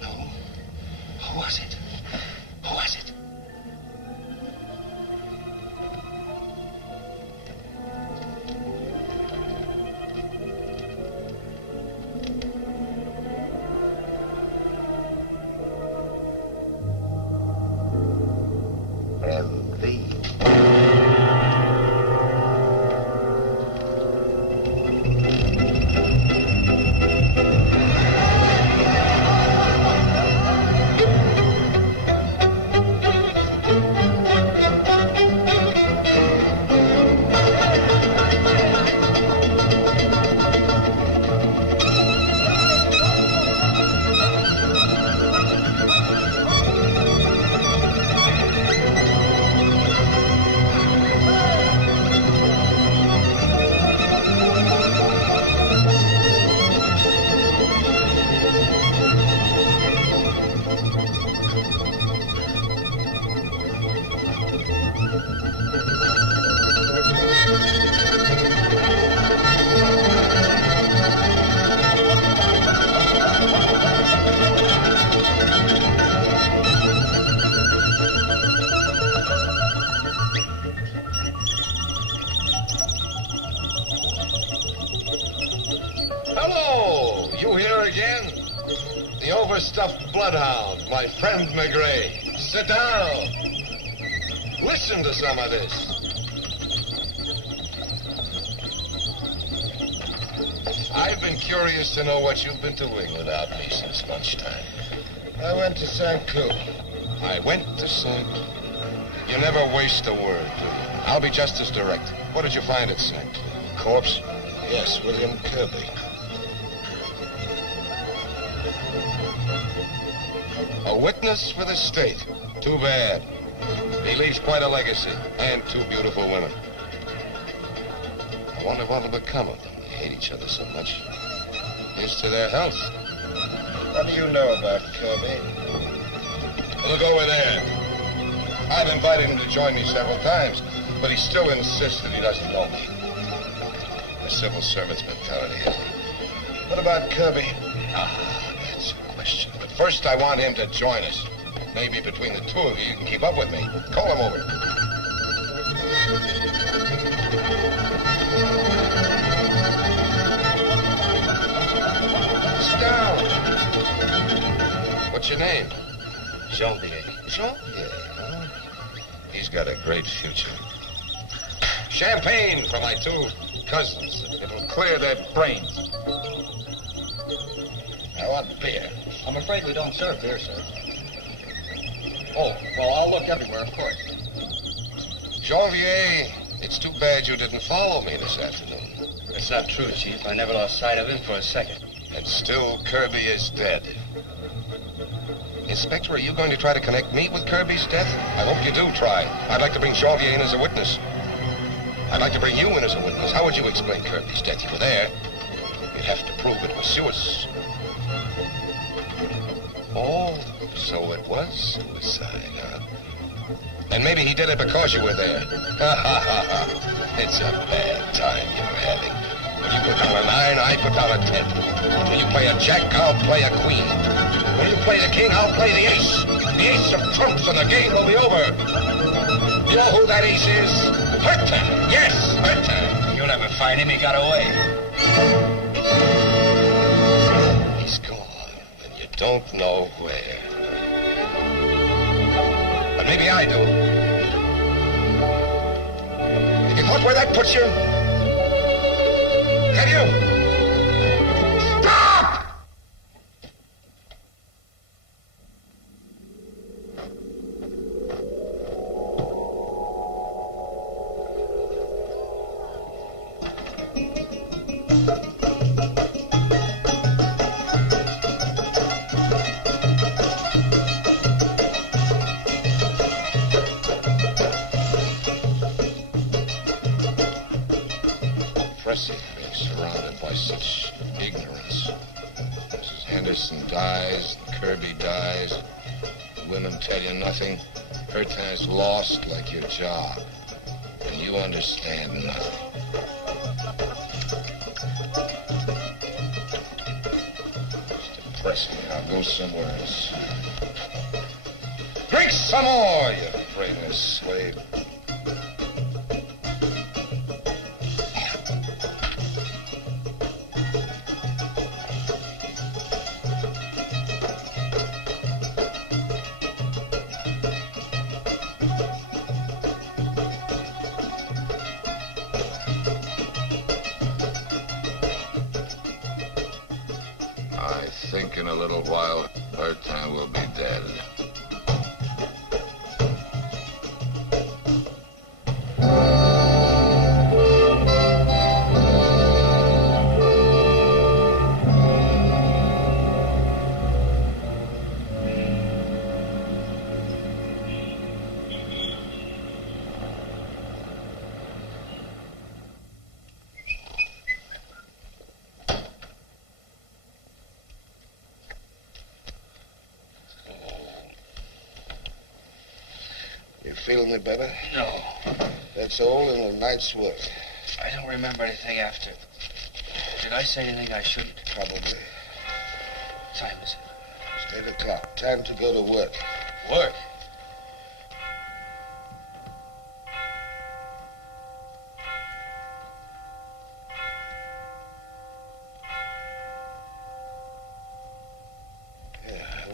No. Who was it? Who was it? You here again? The overstuffed bloodhound, my friend Maigret. Sit down. Listen to some of this. I've been curious to know what you've been doing without me since lunchtime. I went to St. Cloud. I went to St. Cloud. You never waste a word, do you? I'll be just as direct. What did you find at St. Cloud? Corpse? Yes, William Kirby. A witness for the state. Too bad. He leaves quite a legacy, and two beautiful women. I wonder what will become of them. They hate each other so much. Here's to their health. What do you know about Kirby? Look over there. I've invited him to join me several times, but he still insists that he doesn't know me. A civil servant's mentality. What about Kirby? That's a question. But first, I want him to join us. Maybe between the two of you, you can keep up with me. Call him over. Sit down. What's your name? Janvier. Janvier, huh? He's got a great future. Champagne for my two cousins. It'll clear their brains. I want beer. I'm afraid we don't serve beer, sir. Oh, well, I'll look everywhere, of course. Janvier, it's too bad you didn't follow me this afternoon. That's not true, Chief. I never lost sight of him for a second. And still, Kirby is dead. Inspector, are you going to try to connect me with Kirby's death? I hope you do try. I'd like to bring Janvier in as a witness. I'd like to bring you in as a witness. How would you explain Kirby's death? You were there. You'd have to prove it was suicide. Oh, so it was suicide, huh? And maybe he did it because you were there. It's a bad time you're having. When you put down a 9, I put down a 10. When you play a jack, I'll play a queen. When you play the king, I'll play the ace. The ace of trumps and the game will be over. You know who that ace is? Hutton. Yes, Hutton. You'll never find him. He got away. He's gone, and you don't know where. But maybe I do. Have you thought where that puts you? Have you? Stop! Impressive being surrounded by such ignorance. Mrs. Henderson dies, Kirby dies. Women tell you nothing. Her time's lost like your job. And you understand nothing. It's depressing. I'll go somewhere else. Drink some more, you brainless slave. I think in a little while, our time will be dead. Feeling it better? No. That's all in a night's work. I don't remember anything after. Did I say anything I shouldn't? Probably. What time is it? It's 8 o'clock. Time to go to work. Work?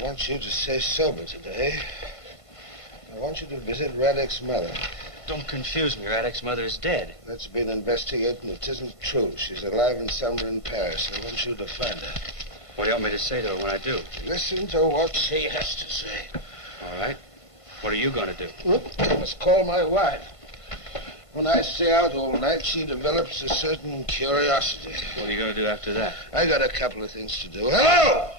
I want you to stay sober today. I want you to visit Radek's mother. Don't confuse me. Radek's mother is dead. That's been investigating. It isn't true. She's alive and somewhere in Paris. I want you to find her. What do you want me to say to her when I do? Listen to what she has to say. All right. What are you going to do? I must call my wife. When I stay out all night, she develops a certain curiosity. What are you going to do after that? I got a couple of things to do. Hello!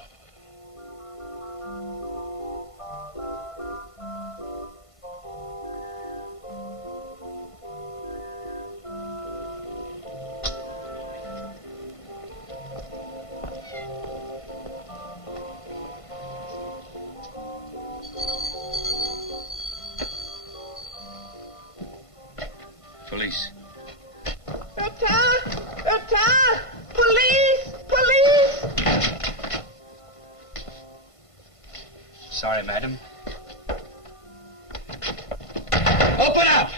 Police. Hutton! Police! Police! Sorry, madam. Open up!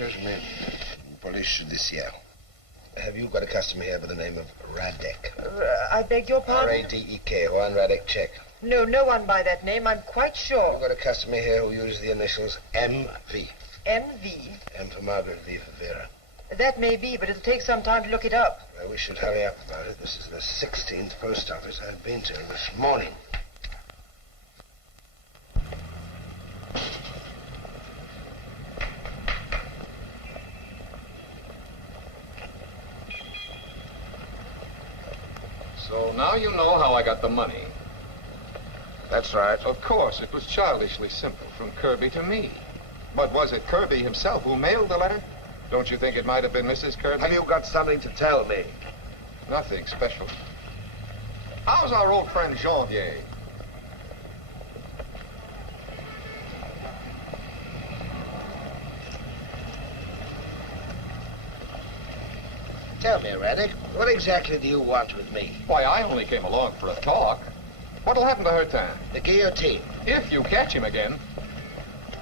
Excuse me, police judiciaire. Have you got a customer here by the name of Radek? I beg your pardon? R-A-D-E-K, Johann Radek, check. No, no one by that name. I'm quite sure. You've got a customer here who uses the initials M.V. M.V.? M for Margaret, V for Vera. That may be, but it'll take some time to look it up. Well, we should hurry up about it. This is the 16th post office I've been to this morning. So now you know how I got the money. That's right. Of course, it was childishly simple from Kirby to me. But was it Kirby himself who mailed the letter? Don't you think it might have been Mrs. Kirby? Have you got something to tell me? Nothing special. How's our old friend Janvier? Tell me, Radek, what exactly do you want with me? Why, I only came along for a talk. What'll happen to Hutton? The guillotine. If you catch him again.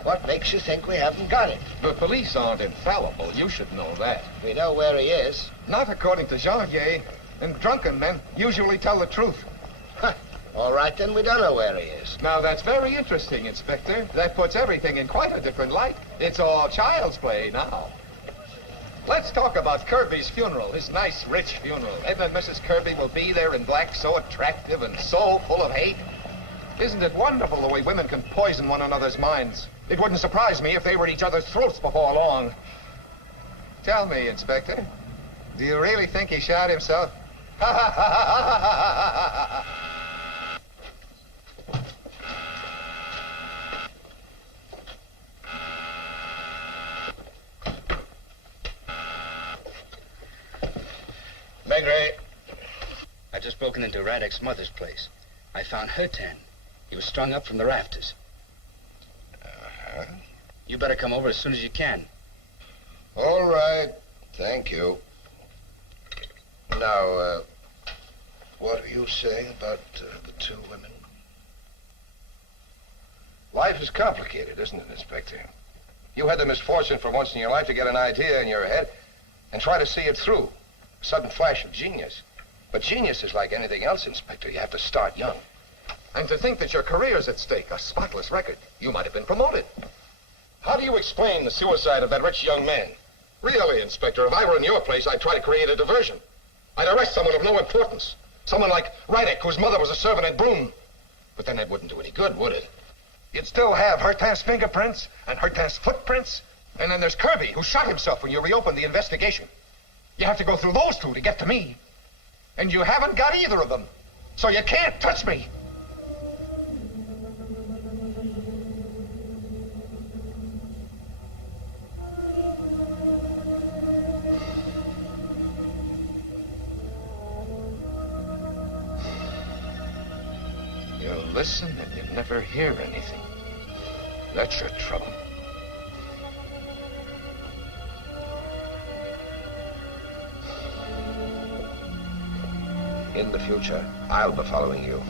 What makes you think we haven't got it? The police aren't infallible. You should know that. We know where he is. Not according to Janvier. And drunken men usually tell the truth. All right, then we don't know where he is. Now, that's very interesting, Inspector. That puts everything in quite a different light. It's all child's play now. Let's talk about Kirby's funeral, his nice, rich funeral. Edna and Mrs. Kirby will be there in black, so attractive and so full of hate. Isn't it wonderful the way women can poison one another's minds? It wouldn't surprise me if they were at each other's throats before long. Tell me, Inspector, do you really think he shot himself? Maigret. I just broken into Radek's mother's place. I found Hutton. He was strung up from the rafters. Uh-huh. You better come over as soon as you can. All right. Thank you. Now, what are you saying about the two women? Life is complicated, isn't it, Inspector? You had the misfortune for once in your life to get an idea in your head and try to see it through. A sudden flash of genius. But genius is like anything else, Inspector. You have to start young. And to think that your career's at stake, a spotless record. You might have been promoted. How do you explain the suicide of that rich young man? Really, Inspector, if I were in your place, I'd try to create a diversion. I'd arrest someone of no importance. Someone like Radek, whose mother was a servant at Broome. But then that wouldn't do any good, would it? You'd still have Hutton's fingerprints and Hutton's footprints. And then there's Kirby, who shot himself when you reopened the investigation. You have to go through those two to get to me. And you haven't got either of them. So you can't touch me. listen and you never hear anything. That's your trouble. In the future, I'll be following you.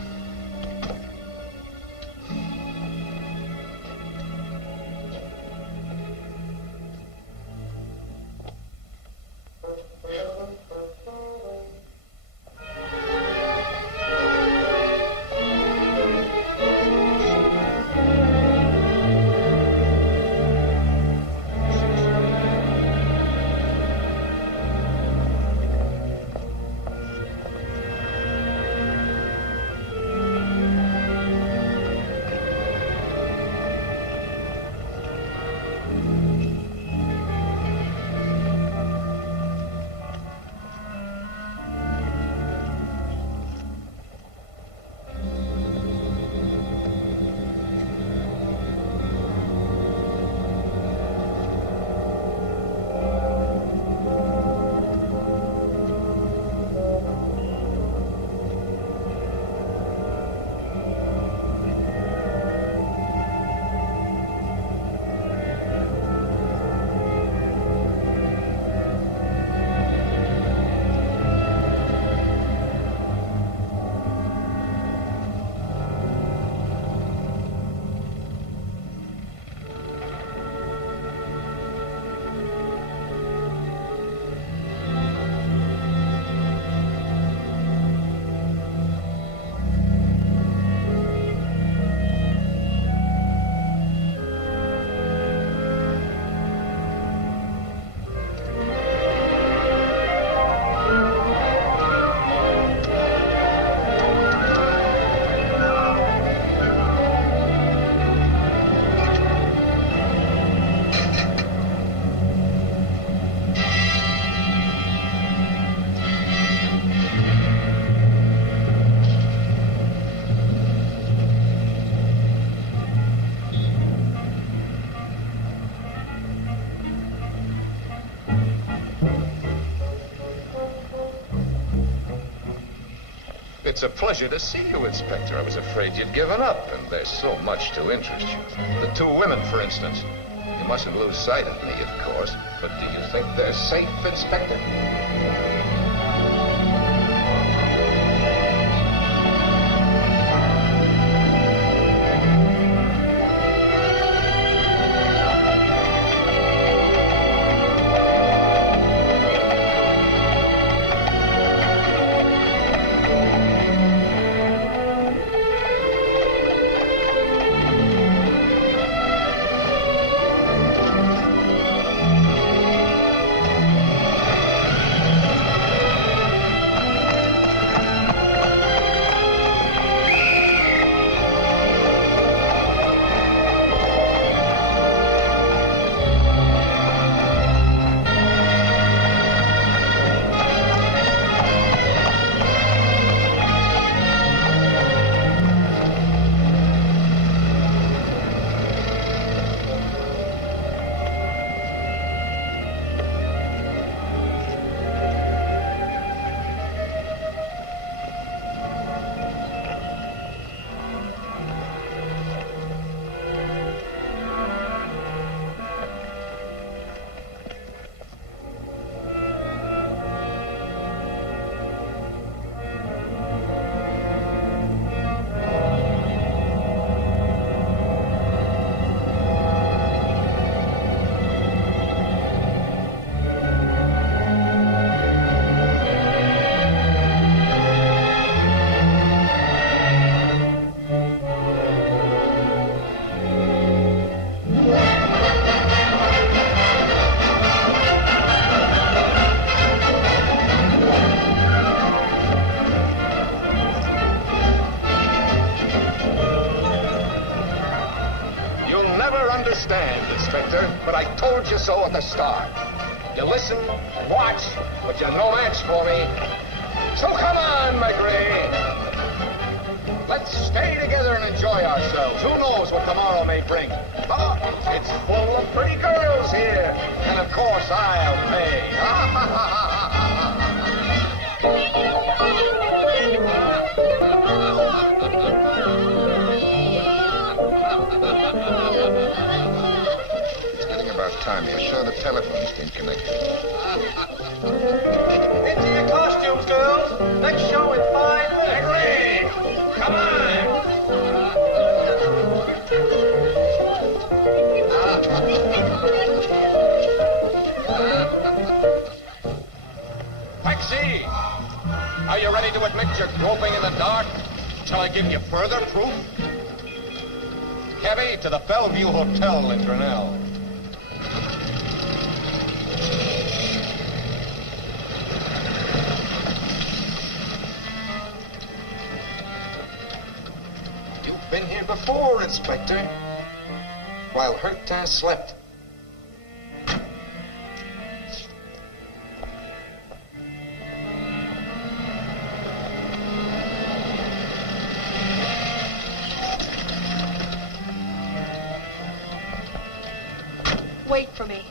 It's a pleasure to see you, Inspector. I was afraid you'd given up, and there's so much to interest you. The two women, for instance. You mustn't lose sight of me, of course, but do you think they're safe, Inspector? But I told you so at the start. You listen and watch, but you're no match for me. So come on, Maigret. Let's stay together and enjoy ourselves. Who knows what tomorrow may bring? Oh, it's full of pretty girls here. And of course, I'll pay. about time. You're sure the telephone's been connected. Into your costumes, girls. Next show in 5 minutes. Hurry! Come on! Taxi! Are you ready to admit you're groping in the dark? Shall I give you further proof? Cabby, to the Bellevue Hotel in Grinnell. You've been here before, Inspector. While Hutton slept. Wait for me.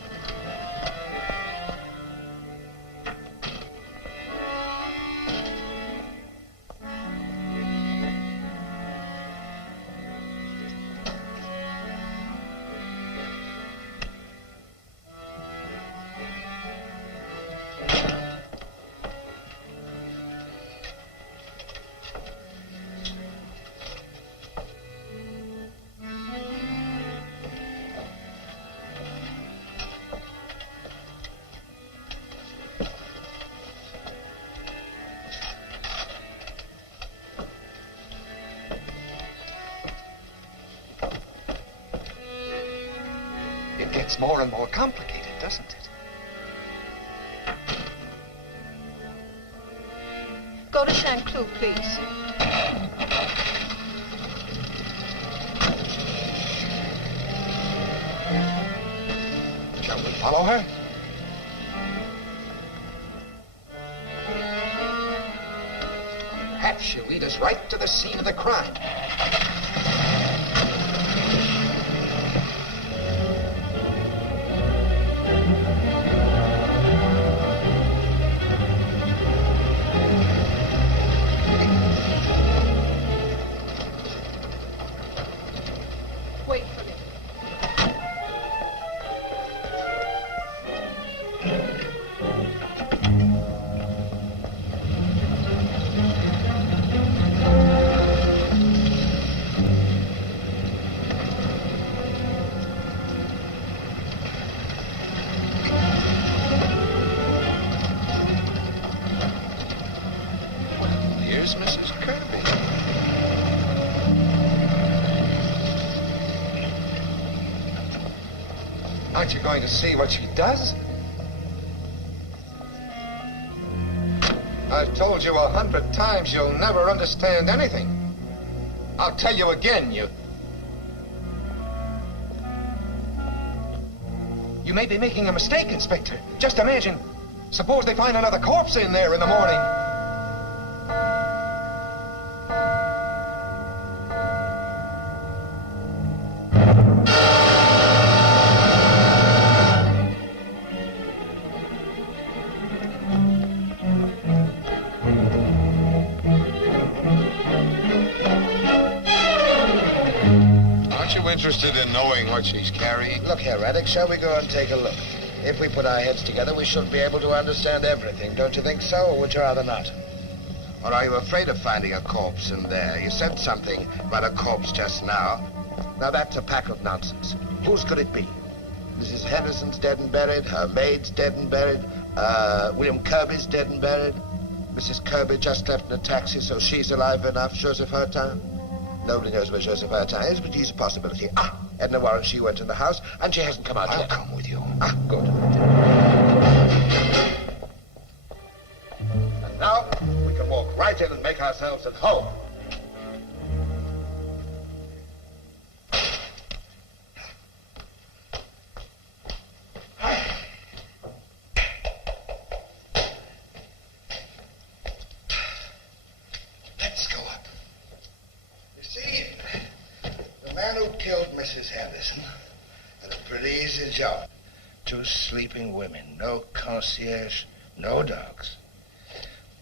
It gets more and more complicated, doesn't it? Go to Saint-Cloud, please. Shall we follow her? Perhaps she'll lead us right to the scene of the crime. Wait for me. Here's Mrs. Kirby. Aren't you going to see what she does? I've told you 100 times you'll never understand anything. I'll tell you again, you may be making a mistake, Inspector. Just imagine. Suppose they find another corpse in there in the morning. Interested in knowing what she's carrying? Look here, Radek, shall we go and take a look? If we put our heads together, we should be able to understand everything. Don't you think so, or would you rather not? Or are you afraid of finding a corpse in there? You said something about a corpse just now. Now, that's a pack of nonsense. Whose could it be? Mrs. Henderson's dead and buried. Her maid's dead and buried. William Kirby's dead and buried. Mrs. Kirby just left in a taxi, so she's alive enough. Joseph Hutton. Nobody knows where Joseph Hutton is, but he's a possibility. Edna Wallace, she went in the house, and she hasn't come out yet. I'll come with you. Good. And now, we can walk right in and make ourselves at home. Mrs. Henderson had a pretty easy job. 2 sleeping women, no concierge, no dogs.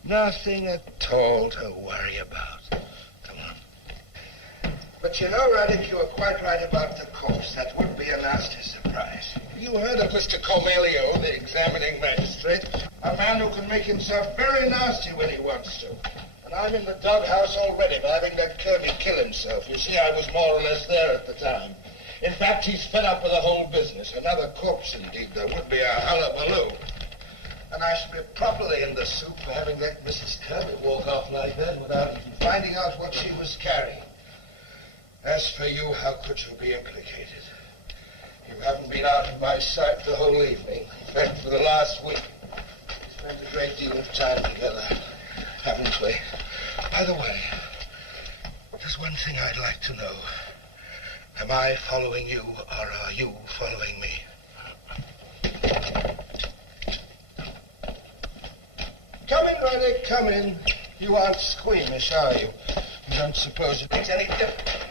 Nothing at all to worry about. Come on. But you know, Radek, you were quite right about the corpse. That would be a nasty surprise. you heard of Mr. Cormelio, the examining magistrate? A man who can make himself very nasty when he wants to. And I'm in the doghouse already for having let Kirby kill himself. You see, I was more or less there at the time. In fact, he's fed up with the whole business. Another corpse, indeed. There would be a hullabaloo. And I should be properly in the soup for having let Mrs. Kirby walk off like that without even finding out what she was carrying. As for you, how could you be implicated? You haven't been out of my sight the whole evening. In fact, for the last week, we spent a great deal of time together, haven't we? By the way, there's one thing I'd like to know. Am I following you, or are you following me? Come in, Radek, come in. You aren't squeamish, are you? You don't suppose it makes any difference?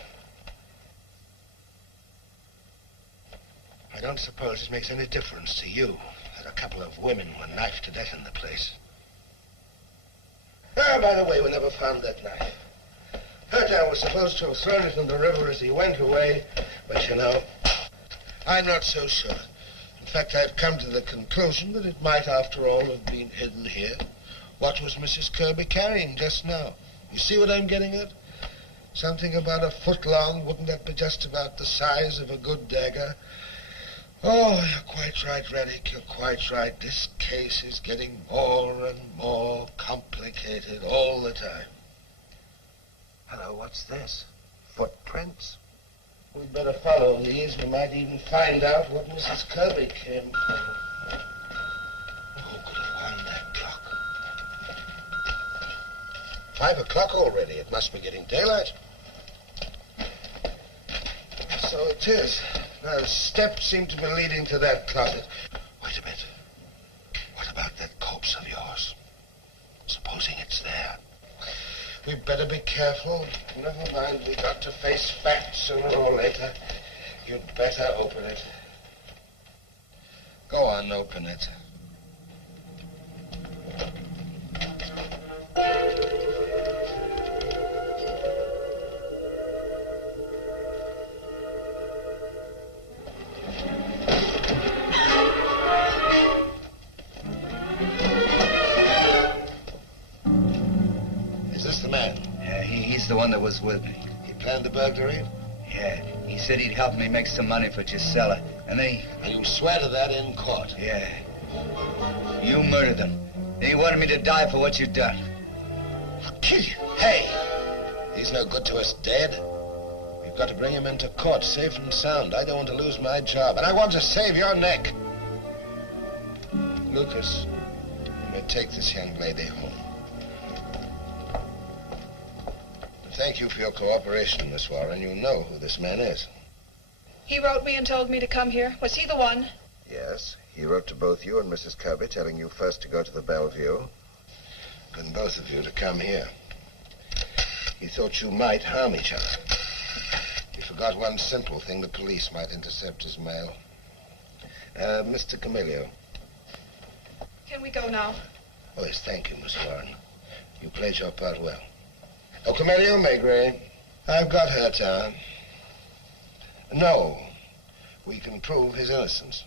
I don't suppose it makes any difference to you that a couple of women were knifed to death in the place. Ah, by the way, we never found that knife. Hutton was supposed to have thrown it in the river as he went away, but you know, I'm not so sure. In fact, I've come to the conclusion that it might, after all, have been hidden here. What was Mrs. Kirby carrying just now? You see what I'm getting at? Something about a foot long. Wouldn't that be just about the size of a good dagger? Oh, you're quite right, Radek. You're quite right. This case is getting more and more complicated all the time. Hello, what's this? Footprints? We'd better follow these. We might even find out what Mrs. Kirby came for. Who could have wound that clock? 5 o'clock already. It must be getting daylight. So it is. The steps seem to be leading to that closet. Wait a minute. What about that corpse of yours? Supposing it's there. We'd better be careful. Never mind, we've got to face facts sooner or later. You'd better open it. Go on, open it. He's the one that was with me. He planned the burglary? Yeah. He said he'd help me make some money for Gisela. And you swear to that in court? Yeah. You murdered them. And he wanted me to die for what you'd done. I'll kill you. Hey! He's no good to us dead. We've got to bring him into court safe and sound. I don't want to lose my job. And I want to save your neck. Lucas, you may take this young lady home. Thank you for your cooperation, Miss Warren. You know who this man is. He wrote me and told me to come here. Was he the one? Yes. He wrote to both you and Mrs. Kirby, telling you first to go to the Bellevue, and both of you to come here. He thought you might harm each other. He forgot one simple thing. The police might intercept his mail. Mr. Camillo. Can we go now? Oh, yes, thank you, Miss Warren. You played your part well. Oh, Camillo, Maigret, I've got Hutton. No, we can prove his innocence.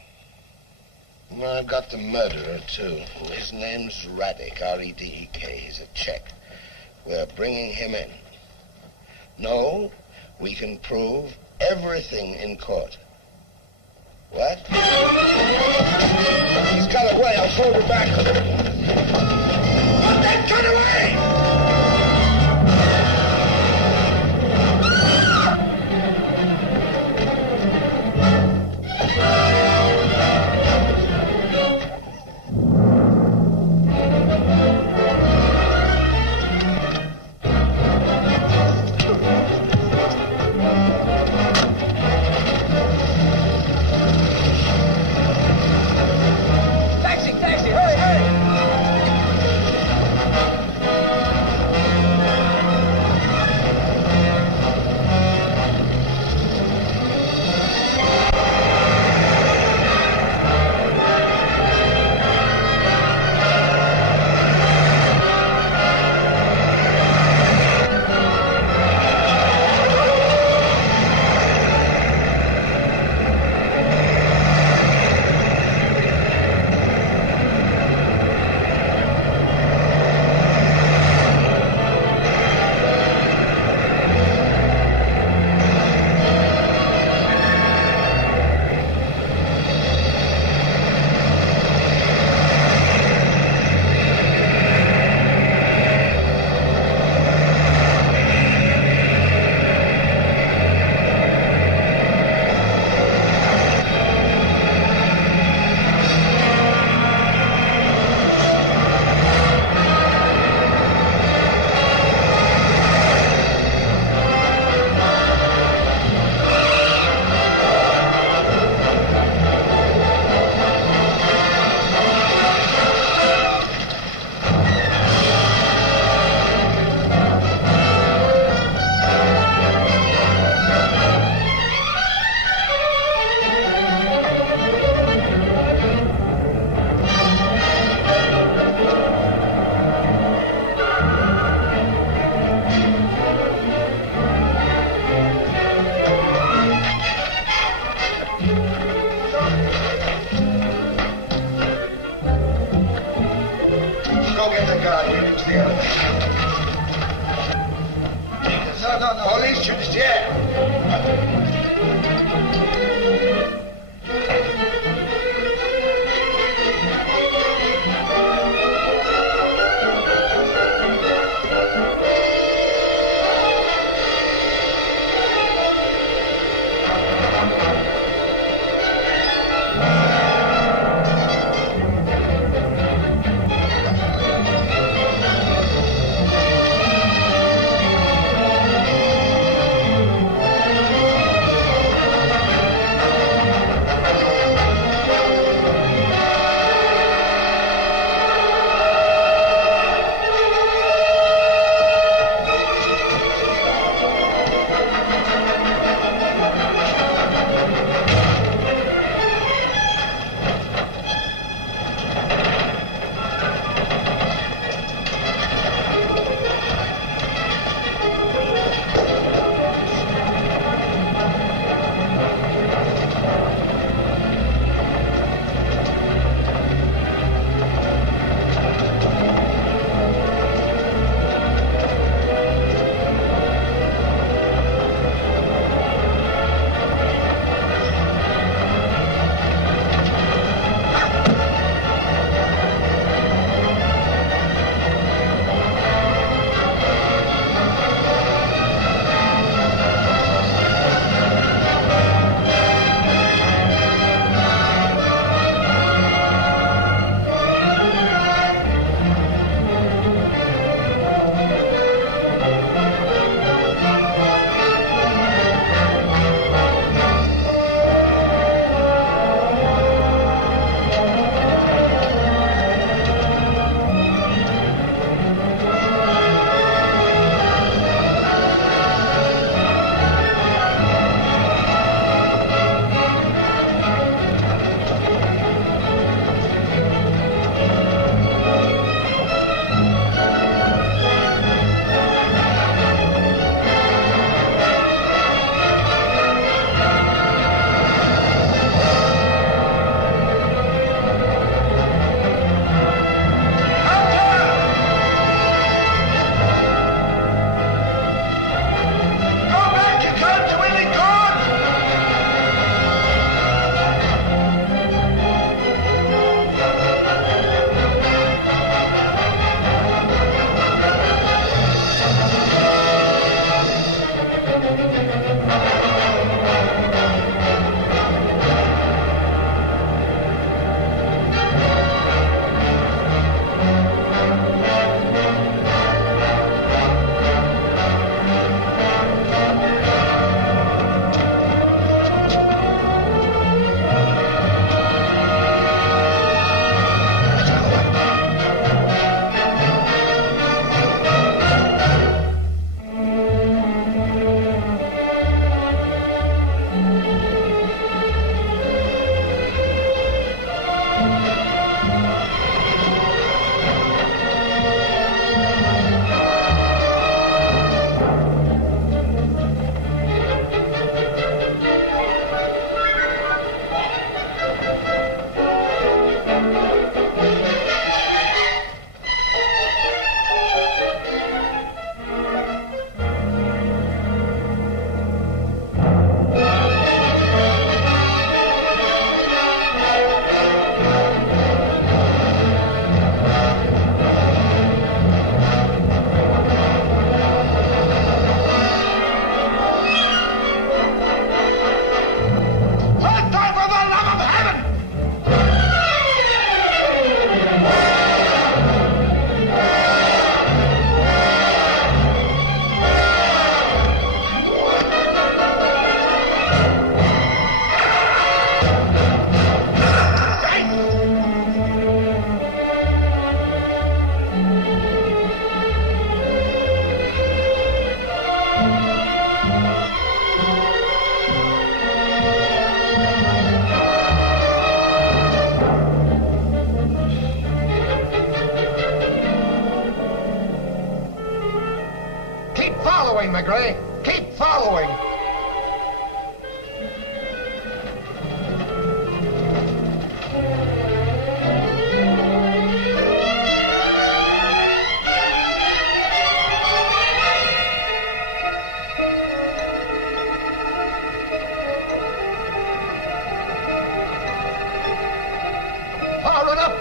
And I've got the murderer, too. His name's Radek, R-E-D-E-K. He's a Czech. We're bringing him in. No, we can prove everything in court. What? He's got away. I'll hold her back. Put that gun away! Taxi, hurry, hurry!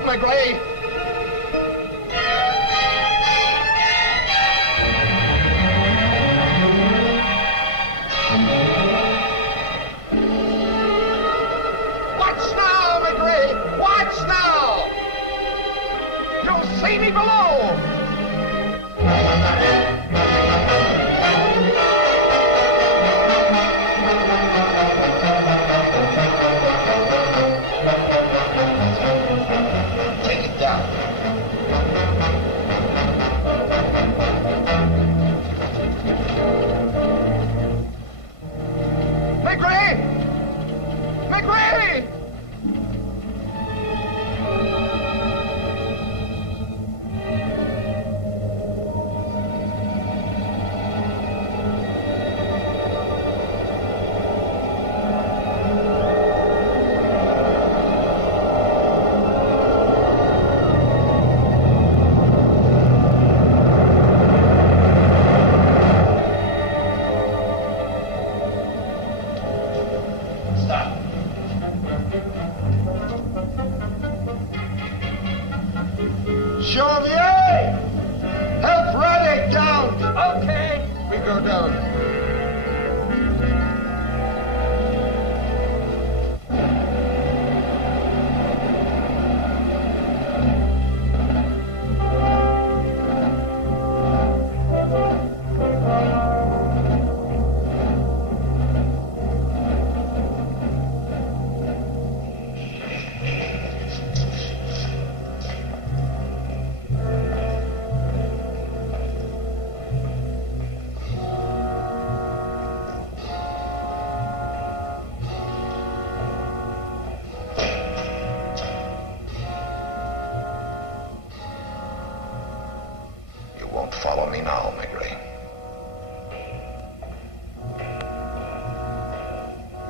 Maigret! Watch now, Maigret! Watch now! You'll see me below! Take it down. Maigret! Maigret! Janvier! Help Radek down! Okay. We go down. You won't follow me now, Maigret.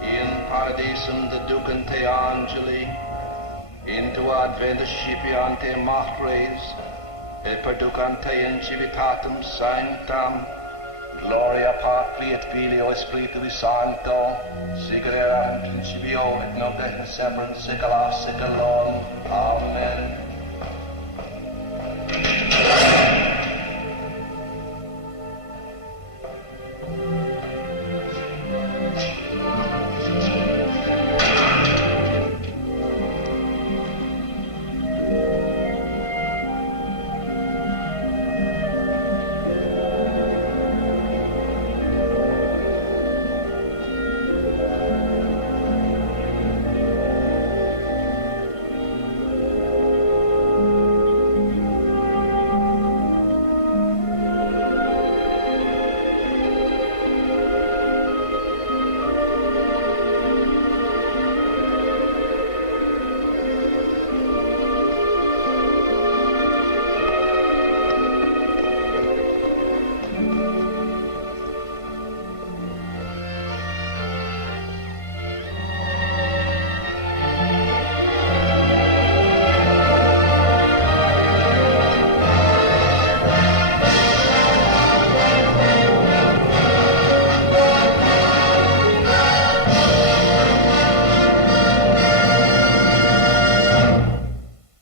In paradisum de ducante angeli, into adventa scipiante Maigres, e perducante in civitatum sanctam, gloria Patri et Filio et Spiritui Sancto, sic erat in principio et nunc et in semper et saecula saeculorum. Amen.